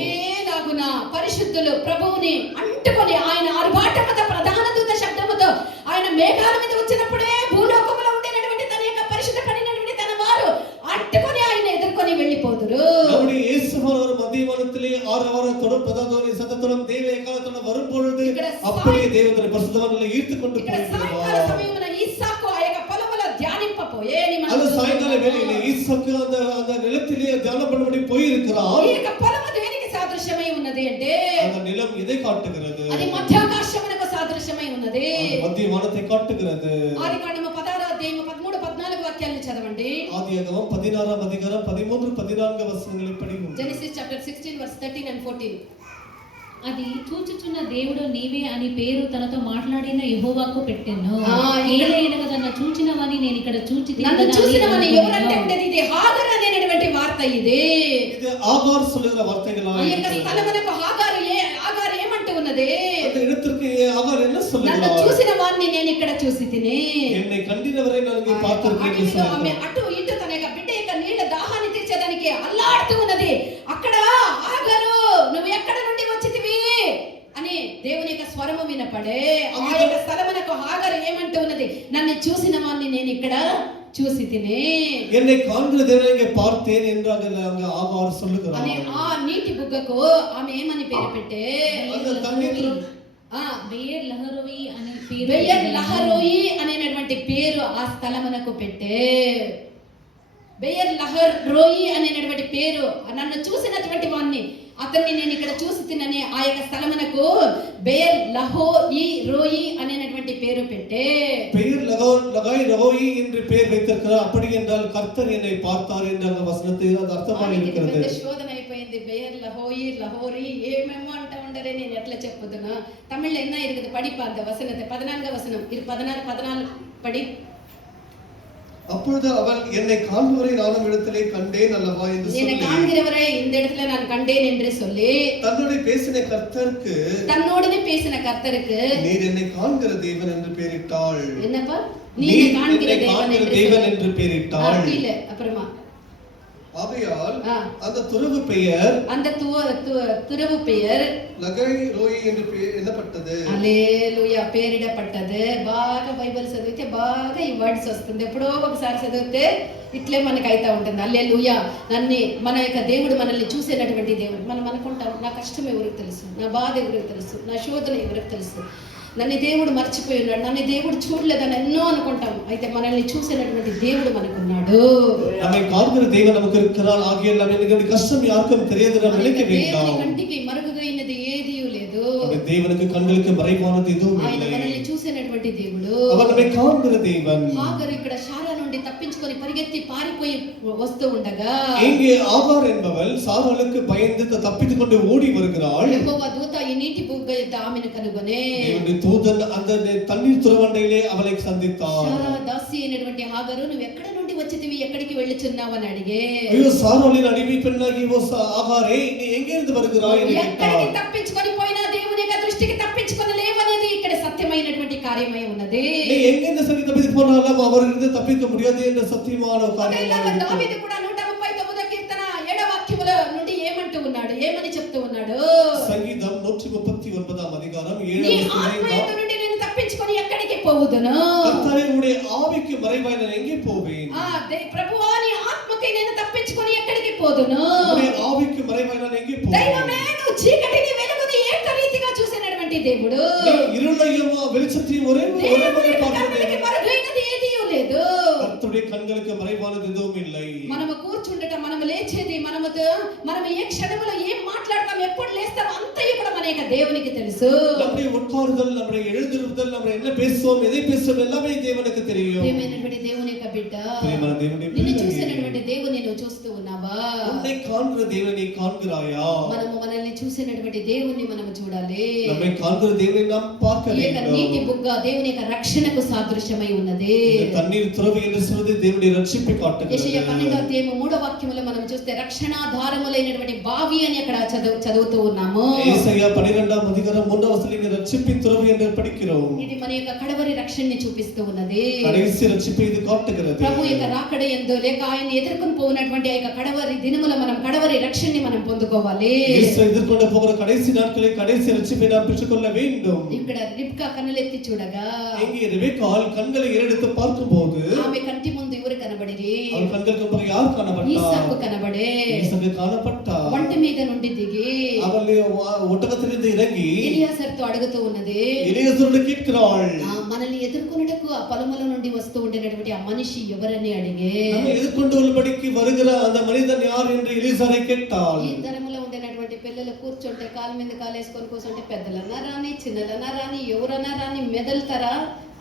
లాగున పరిశుద్ధులు ప్రభువుని అంటుకొని ఆయన ఆర్భాటముతో ప్రధాన దూత శబ్దముతో ఆయన మేఘాల మీద వచ్చినప్పుడే భూలోకములో ఉండేటువంటి తన యొక్క పరిశుద్ధ పడినటువంటి తన వారు అంటుకొని ఆయన ఎదుర్కొని వెళ్ళిపోదురు. நம்முடைய இயேசுவானவர் மத்தியவானத்திலே ஆரவாரத்தோடும் பிரதானோனி சத்தத்தோடும் தேவ எக்காலத்தோடும் வரும்பொழுது அப்படியே தேவனுடைய பரிசுத்தவான்களை ஈர்த்து கொண்டு ఇక్కడ సాయంకాల సమయమున ఇస్సాకు ఆ యొక్క పొలములో ధ్యానింపపోయే அது சாயங்கால வேளையிலே ஈசாக்கு அந்த நிலத்திலே தியானம் பண்ணும்படி போய் இருக்கிறார். ఈ యొక్క పొలము దేనికి సాదృశ్యమై ఉన్నది అంటే அந்த நிலம் எதை காட்டுகிறது? అది మధ్యాకాశమునకు సాదృశ్యమై ఉన్నది. மத்திய வானத்தை காட்டுகிறது. ఆదికాండము 16వ అధ్యాయం 13 14 వాక్యాలను చదవండి. ఆదియాగమం 16వ అధ్యాయం 13 14 వచనங்களை படிங்க. జెనసిస్ చాప్టర్ 16 verse 13 and 14. అది చూచుచున్న దేవుడు నీవే అని పేరు తనతో మాట్లాడిన యెహోవాకు పెట్టెను. ఏలయనగా తన చూచినవని నేను ఇక్కడ నన్ను చూసినవని ఎవరంటే ఉండేది ఇది హాగర్ అనేటువంటి వార్త. ఇది ఆగార్ சொல்லுகிற வார்த்தைகளா? ఈ యొక్క స్థలమునకు హాగర్ ఏమంటూ ఉన్నది? அந்த இடத்திற்கு ஆகார் என்ன சொல்லுகிறார்? నన్ను చూసిన వారిని నేను ఇక్కడ చూసితిని, என்னை கண்டினவரை நான் இங்கே பார்த்திருக்கிறேன். ఆమె అటు ఇటు తన యొక్క బిడ్డ యొక్క నీళ్ళ దాహాన్ని తీర్చేదానికి అల్లాడుతూ ఉన్నది. అక్కడ హాగరు నువ్వు ఎక్కడ నుండి వచ్చితివి అని దేవుని యొక్క స్వరము వినపడే ఆ యొక్క స్థలమునకు హాగరు ఏమంటూ ఉన్నది? నన్ను చూసిన వారిని నేను ఇక్కడ చూసితిని, என்னை காண்கிற தேவனை இங்கே பார்த்தேன் என்றாங்க அங்க ஆகார் சொல்லுகிறார். అని ఆ నీటి బుగ్గకు ఆమె ఏమని పేరు పెట్టే? அந்த தண்ணீர் బెయర్ లహరోయి అనే పేరు, బెయర్ లహరోయి అనేటువంటి పేరు ఆ స్థలమునకు పెట్టే. బెయర్ లహరోయి అనేటువంటి పేరు నన్ను చూసినటువంటి వాడిని అతన్ని నేను ఇక్కడ చూసి తినని ఆ యొక్క స్థలమునకు బెయర్ లహోయి రోయి అనేటువంటి పేరు పెట్టే. பெயர் லகாய் ரகோயி என்று பெயர் வைத்திருக்கிறார். அப்படி என்றால் கர்த்தர் என்னை பார்த்தார் என்ற அந்த வசனத்துக்கு அது அர்த்தமாக இருக்கிறது. పెద్ద శోధన అయిపోయింది. బెయర్ లహోయి లహోరి ఏమేమో అంటా ఉండరే, నేను ఎట్లా చెప్పుతున్నా? తమిళ్లో என்ன இருக்குது படிப்பா அந்த வசனத்தை. 14 வசனம் 14 படி. அப்பொழுது அவள் என்னை காண்பவரை நானும் இடத்திலே கண்டேன் அல்லவா என்று சொல்லி, என்னை காண்கிறவரை இந்த இடத்துல நான் கண்டேன் என்று சொல்லி தன்னோடு பேசின கர்த்தருக்கு நீர் என்னை காண்கிற தேவன் என்று பெயரிட்டாள். என்னப்பா? நீ என்னை காண்கிற தேவன் என்று பெயரிட்டாள். அப்புறமா ஆகையால் அந்த துறவு பெயர் லகாய் ரோயி என்று ఎన్నపట్టது. హల్లెలూయా, పేరిడపట్టదు. బాగా బైబిల్ చదివితే బాగా ఈ వర్డ్స్ వస్తుంది. ఎప్పుడో ఒకసారి చదివితే ఇట్లే మనకు అయితా ఉంటుంది. హల్లెలూయా. మన యొక్క దేవుడు మనల్ని చూసేటటువంటి దేవుడు. మనం అనుకుంటాం నా కష్టం ఎవరికి తెలుసు, నా బాధ ఎవరికి తెలుసు, నా శోధన ఎవరికి తెలుసు, నన్ను దేవుడు మర్చిపోయి ఉన్నాడు, నన్ను దేవుడు చూడలేదని ఎన్నో అనుకుంటాం. అయితే మనల్ని చూసేటటువంటి దేవుడు మనకున్నాడు. நம்மை காண்கிற தேவன் நமக்கு இருக்கிறார். ஆகிய நம்மளுடைய கஷ்டம் யாருக்கும் தெரியாது என்று நினைக்க வேண்டாம். దేవుని కంటికి మరుగుగైనది ఏదీ లేదు. தேவனுக்கு கண்களுக்கு மறைவானது எதுவும் இல்லை. ఆయన మనల్ని చూసేటటువంటి దేవుడు. அவர் நம்மை காண்கிற தேவன். హాగరు ఇక్కడ శారా నుండి తప్పించుకొని పరిగెత్తి పారిపోయి వస్తూ ఉండగా இங்கே ஆகார் என்பவள் சாராளுக்கு பயந்து தப்பித்துக் கொண்டு ஓடி வருகிறாள். యెహోవా దూత ఈ నీటి బుగ్గ యొద్ద ఆమెను కనుగొనే దేవుని దూతన్ அந்த தண்ணீர் துறவண்டையிலே அவளை சந்தித்தார். శారా దాసి అయినటువంటి హాగరు నువ్వు ఎక్కడ నుండి వచ్చితివి, ఎక్కడికి వెళ్ళుచున్నావు అని అడిగే. ஐயோ சாராளின் அடிமை பெண்ணாகி ஆகாரே நீ எங்கே இருந்து வருகிறாய் என்று கேட்டார். ఎక్కడికి తప్పించుకొని పోయినా దేవుని యొక్క దృష్టికి తప్పించుకొని లేవనేది ఇక్కడ సత్యమైనటువంటి కార్యమై ఉన్నది. நீ எங்கே இந்த சரி தப்பித்து போனாலும் அவரிலிருந்து தப்பிக்க முடியாது என்ற சத்தியமான காரியம். దావీదు కూడా 139వ కీర్తన 7వ వాక్యములో నుండి ఏమంటూ ఏమని చెప్తూ ఉన్నాడు? సంగీతం 139 அதிகாரம் నీ 7வது ఆత్మయందు నుండి నేను తప్పించుకొని ఎక్కడికి పోవుదును? கர்த்தாவே உம்முடைய ஆவிக்கு மறைவாய் நான் எங்கே போவேன்? ప్రభువా నీ ఆత్మకి నేను తప్పించుకొని ఎక్కడికి పోదును? உம்முடைய ஆவிக்கு மறைவாய் நான் எங்கே போவேன்? దైవమే నువ్వు చీకటిని వెలుగుని ఏకరీతిగా చూసినటువంటి దేవుడు. இருளையும் வெளிச்சத்தையும் ஒரே దేవుని కన్నులకి మరుగైనది ఏదీ లేదు. கர்த்தருடைய கண்களுக்கு மறைவானது எதுவும் இல்லை. మనము కూర్చుండటం, మనము లేచేది, మనము ఏ క్షణములో ఏం మాట్లాడతాం, ఎప్పుడు లేస్తాం అంతయు కూడా మన యొక్క దేవునికి తెలుసు. நம்முடைய உட்காருதல், நம்முடைய எழுந்திருத்தல், நம்ம என்ன பேசுவோம், எதை பேசுவோம் எல்லாமே தேவனுக்கு தெரியும். ప్రియమైనటువంటి దేవుని యొక్క బిడ్డ, ప్రియమైన దేవుని బిడ్డ, నిన్ను చూసినటువంటి దేవుని నువ్వు చూస్తూ ఉన్నావా? உன்னை காண்கிற தேவனை காண்கிறாயா? మనల్ని చూసినటువంటి దేవుని మనము చూడాలి. நம்மை காண்கிற தேவனை நாம் பார்க்க ఈ యొక్క வேண்டும். నీటి బుగ్గ దేవుని యొక్క రక్షణకు సాదృశ్యమై ఉన్నది. இந்த தண்ணீர் துறவு என்று சொல்வது தேவனுடைய ரட்சிப்பை காட்டுகிறது. యెషయా 12:3 మనం చూస్తే రక్షణాధారములైనటువంటి బావి అని అక్కడ చదువుతూ ఉన్నాము. ஏசாயா 12:3 ரட்சிப்பின் துறவு என்று படிக்கிறோம். ఇది మన యొక్క కడవరి రక్షణని చూపిస్తూ ఉన్నది. கடைசி ரட்சிப்பை இது காட்டுகிறது. ప్రభు యొక్క రాకడ యందు లేక ఆయన ఎదుర్కొని పోయినటువంటి ఆ యొక్క కడవరి దినముల మనం కడవరి రక్షణని మనం పొందుకోవాలి. యేసు ఎదుర్కొంటూ పోகிற கடைசி நாட்களை கடைசி ரட்சிப்பை நாம் பெற்றுக்கொள்ள வேண்டும். ఇక్కడ రిబ్కా కన్నులెత్తి చూడగా, இங்கே ரெபெக்காள் கண்களை ஏறெடுத்து பார்க்கும்போது ఆమె కంటి ముందు ఎవరు కనబడిరి? அவள் கண்களுக்கு முன்பு யார் காணப்பட்டார்? ఈసాకు కనబడే. ஈசாக்கு காணப்பட்டார். వంటి మీద నుండి దిగి அவள் ஒட்டகத்திலிருந்து இறங்கி ఎలియాజరుతో అడుగుతూ ఉన్నది. எலியாசரோடு கேட்கிறாள், మనల్ని ఎదుర్కొనుటకు ఆ పొలముల నుండి వస్తూ ఉండినటువంటి ఆ మనిషి ఎవరని అడిగే, நம்ம எதிர்கொண்டு உள்ளபடிக்கு வருகிற அந்த மனிதன் யார் என்று எலியாசரை கேட்டாள். ఈ తరములో ఉండినటువంటి పిల్లలు కూర్చుంటే కాలు మీద కాలు వేసుకొని కూర్చుంటే పెద్దలన్నా రాని, చిన్నలన్నా రాని, ఎవరన్నా రాని మెదలుతారా?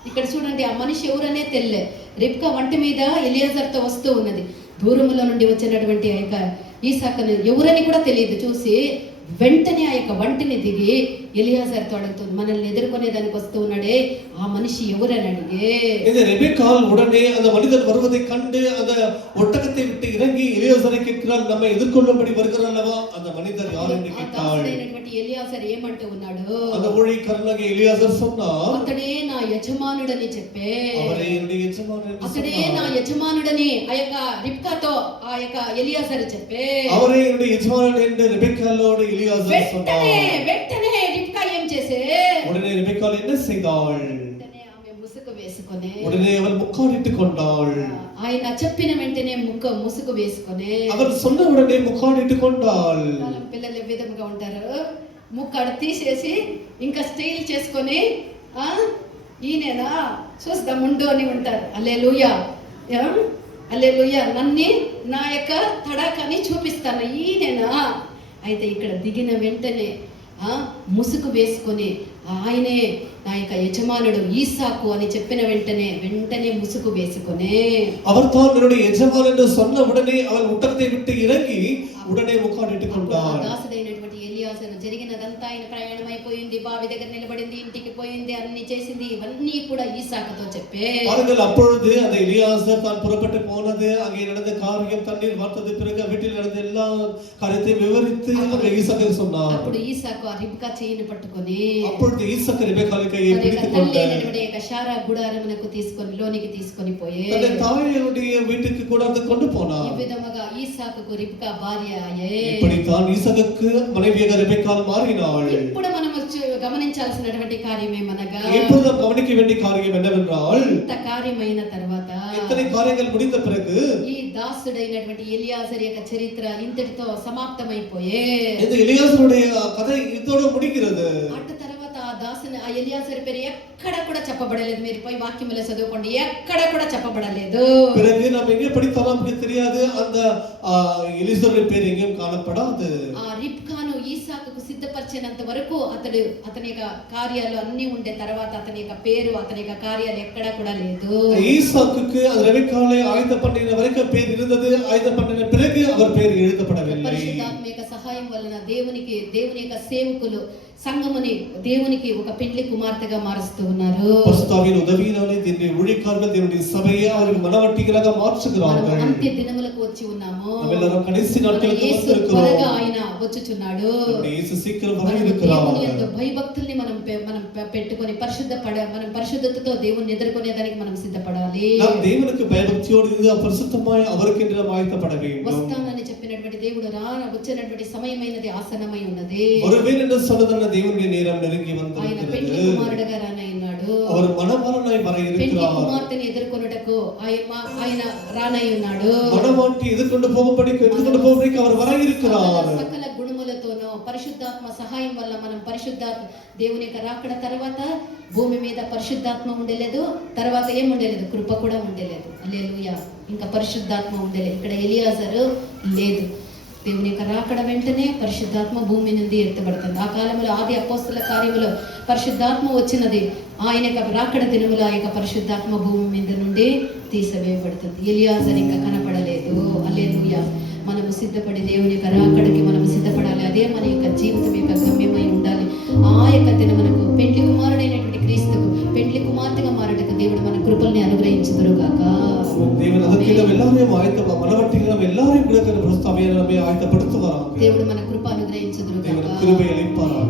ఇక్కడ చూడండి, ఆ మనిషి ఎవరనే తెల్లే. రిబ్కా వంటి మీద ఎలియాజర్తో వస్తూ ఉన్నది. దూరములో నుండి వచ్చినటువంటి ఆ యొక్క ఈసాకును ఎవరని కూడా తెలియదు. చూసి వెంటనే ఆ యొక్క వంటిని దిగి ఎలియాజర్తో అడుగుతుంది, మనల్ని ఎదుర్కొనే దానికి వస్తూ ఉన్నాడే ఆ మనిషి ఎవరని అడిగే. இந்த ரெபெக்காள் உடனே அந்த மனிதன் வருவதை கண்டு அந்த ஒட்டகத்தை விட்டு இறங்கி எலியாசரை கேட்கிறாள், நம்ம எதிர்கொள்ளும்படி வருகிறார் அல்லவா அந்த மனிதர் யார் என்று கேட்டாள். ఎలియాజర్ ఏమంటూ ఉన్నాడు? அந்த ஊழியக்காரனாகிய எலியாசர் சொன்னார், అతడే నా యజమానుడని చెప్పే. அவரே என்னுடைய எஜமானன் என்று అతడే சொன்னார். నా యజమానుడని ఆ యొక్క రిబ్కాతో ఆ యొక్క ఎలియాజర్ చెప్పే. அவரே என்னுடைய எஜமானன் என்று ரெபெக்காளோடு எலியாசர் சொன்னார். వెంటనే రిబ్కా ఏం చేసే? உடனே ரெபெக்காள் என்ன செய்தாள்? వెంటనే ఆమె ముసుగు వేసుకొని, உடனே அவள் முக்காடிட்டுக் கொண்டாள். ఆయన చెప్పిన వెంటనే ముసుగు వేసుకొని, அவள் சொன்ன உடனே முக்காடிட்டுக் கொண்டாள். కాలం పిల్లలు ఏ విధంగా ఉంటారు? ముక్కడు తీసేసి ఇంకా స్టైల్ చేసుకొని ఈయనేనా చూస్తా ముందు అని ఉంటారు. హల్లెలూయా, హల్లెలూయా, నన్ను నా యొక్క తడాకని చూపిస్తాను ఈయనేనా. అయితే ఇక్కడ దిగిన వెంటనే ముసుగు వేసుకొని ఆయనే నా యొక్క యజమానుడు ఈసాకు అని చెప్పిన వెంటనే ముసుగు వేసుకొని, அவர் தான் என்னுடைய எஜமான் என்று சொன்ன உடனே அவள் ஒட்டகத்தை விட்டு இறங்கி உடனே முக்காடிட்டுக் கொண்டாள். దాసుడైనటువంటి ఎలియాజరు జరిగినదంతా ఆయన ప్రయాణం అయిపోయింది, బావి దగ్గర నిలబడింది, ఇంటికి పోయింది, అన్ని చేసింది, ఇవన్నీ కూడా ఈసాకుతో చెప్పే. பாருங்கள், அப்பொழுது அந்த எலியாசர் தான் புறப்பட்டு போனது, அங்கே நடந்த காரியம், தண்ணீர் வார்த்தது, பிறகு வீட்டில் நடந்த எல்லா காரியத்தை விவரித்து அந்த ஈசாக்கு சொன்னார். అప్పుడు ఈసాకు ఆ రిబ్కా చేయిని పట్టుకొని, அப்பொழுது ஈசாக்கு ரெபெக்காளை கையை பிடித்துக் கொண்டு షారా గుడారమునకు లోనికి తీసుకొని పోయే தன்னை தாயுடைய வீட்டுக்கு கொண்டு போனார். ఈ విధముగా ఈసాకుకు రిబ్కా భార్య అయ్యే. இப்படித்தான் ஈசாக்குக்கு மனைவியாக ரெபெக்காள் மாறினாள். ఇప్పుడు మనం గమనించాల్సినటువంటి కార్యం ఏమనగా, இப்பொழுது நாம் கவனிக்க வேண்டிய காரியம் என்னவென்றால், ఇంత కార్యమైన తర్వాత இத்தனை காரியங்கள் முடிந்த பிறகு ఈ దాసుడైనటువంటి ఎలియాజరు యొక్క చరిత్ర ఇంతటితో సమాప్తమైపోయే. இந்த எலியாசருடைய கதை இதோடு முடிகிறது. అటు తర్వాత ఆ ఎలియాజరు పేరు ఎక్కడ కూడా చెప్పబడలేదు. మీరు పోయి వాక్యములో చదువుకోండి, ఎక్కడ కూడా చెప్పబడలేదు. பிறகு நாம் எங்கே படித்தாலும் நமக்கு தெரியாது, அந்த எலியாசருடைய பேர் எங்கேயும் காணப்படாது. ఆ రిబ్కాను ఈసాకుకు సిద్ధపరిచినంత వరకు అతని యొక్క కార్యాలు అన్ని ఉండే తర్వాత అతని యొక్క పేరు, అతని యొక్క కార్యాలు ఎక్కడా కూడా లేదు. ஈசாக்குக்கு அந்த ரெபெக்காளை ஆயத்தம் பண்ணின வரைக்கும் பேர் இருந்தது, ஆயத்தம் பண்ணின பிறகு அவர் பேர் எழுதப்படவில்லை. పరిశుద్ధాత్మ యొక్క సహాయం వలన దేవుని యొక్క సేవకులు సంఘముని దేవునికి ఒక పెండ్లి కుమార్తెగా మారుస్తూ ఉన్నారు. பரிசுத்தாவின் உதவியினாலே தேவனுடைய ஊழியக்காரர்கள் தேவனுடைய சபையை அவர்கள் மனவட்டிகளாக மாற்றுகிறார்கள். అంత్య దినములకు వచ్చి ఉన్నాము. நம்மெல்லாம் கடைசி நாட்களுக்கு வந்திருக்கிறோம். త్వరగా ఆయన వచ్చుచున్నాడు. యేసు శీఘ్రం వరనిరుக்கிறார். దేవుని యందు భయభక్తుల్ని మనం పెట్టుకొని మనం పరిశుద్ధతతో దేవుని ఎదుర్కొనేదానికి మనం సిద్ధపడాలి. நாம் தேவனுக்கு பயபக்தியோடு இருந்து பரிசுத்தமாய் அவருக்கென்று நாம் ஆயத்தப்பட வேண்டும். వస్తానని చెప్పినటువంటి దేవుడు వచ్చినటువంటి సమయమైనది ఆసన్నమై ఉన్నది. வருவேன் என்று சொன்னதான தேவனுடைய நேரம் நெருங்கி ఆయన పెండ్లి வந்திருக்கிறது. కుమారుడుగా రానయ్యున్నాడు. அவர் மணவாளனாய் வர పెండ్లి இருக்கிறார். కుమార్తెని ఎదుర్కొనుటకు ఆయన రానై ఉన్నాడు. மணவாட்டி எதிர்கொண்டு போகும்படிக்கு அவர் வர இருக்கிறார். సకల గుణములతోనూ పరిశుద్ధాత్మ సహాయం వల్ల మనం పరిశుద్ధాత్మ దేవుని యొక్క రాకడ తర్వాత భూమి మీద పరిశుద్ధాత్మ ఉండలేదు, తర్వాత ఏం ఉండలేదు, కృప కూడా ఉండలేదు. హల్లెలూయా. ఇంకా పరిశుద్ధాత్మ ఉండలేదు. ఇక్కడ ఎలియాజరు లేదు. దేవుని యొక్క రాకడ వెంటనే పరిశుద్ధాత్మ భూమి నుండి ఎత్తబడుతుంది. ఆ కాలంలో ఆది అపోస్తల కార్యములో పరిశుద్ధాత్మ వచ్చినది. ఆయన యొక్క రాకడ దినములో ఆ యొక్క పరిశుద్ధాత్మ భూమి మీద నుండి తీసివేయబడుతుంది. ఎలియాజర్ ఇంకా కనపడలేదు. హల్లెలూయా. మనము సిద్ధపడి దేవుని యొక్క రాకడకి మనము సిద్ధపడాలి. అదే మన యొక్క జీవితం యొక్క గమ్యమై ఉండాలి. ఆ యొక్క దినమునకు పెండ్లి కుమారుడైనటువంటి క్రీస్తుకు పెండ్లి కుమార్తెగా మారటకు దేవుడు మన కృపల్ని అనుగ్రహించుదురుగాక. தேவன் அதற்கு நாம் எல்லாரையும் மனவட்டிகள் நாம் எல்லாரையும் கூட பிரஸ்தாபியை நம்மை ஆயத்தப்படுத்துவாராக. దేవుడు మన కృప అనుగ్రహించుదురుగాక. தேவன் கிருபை அளிப்பாராக.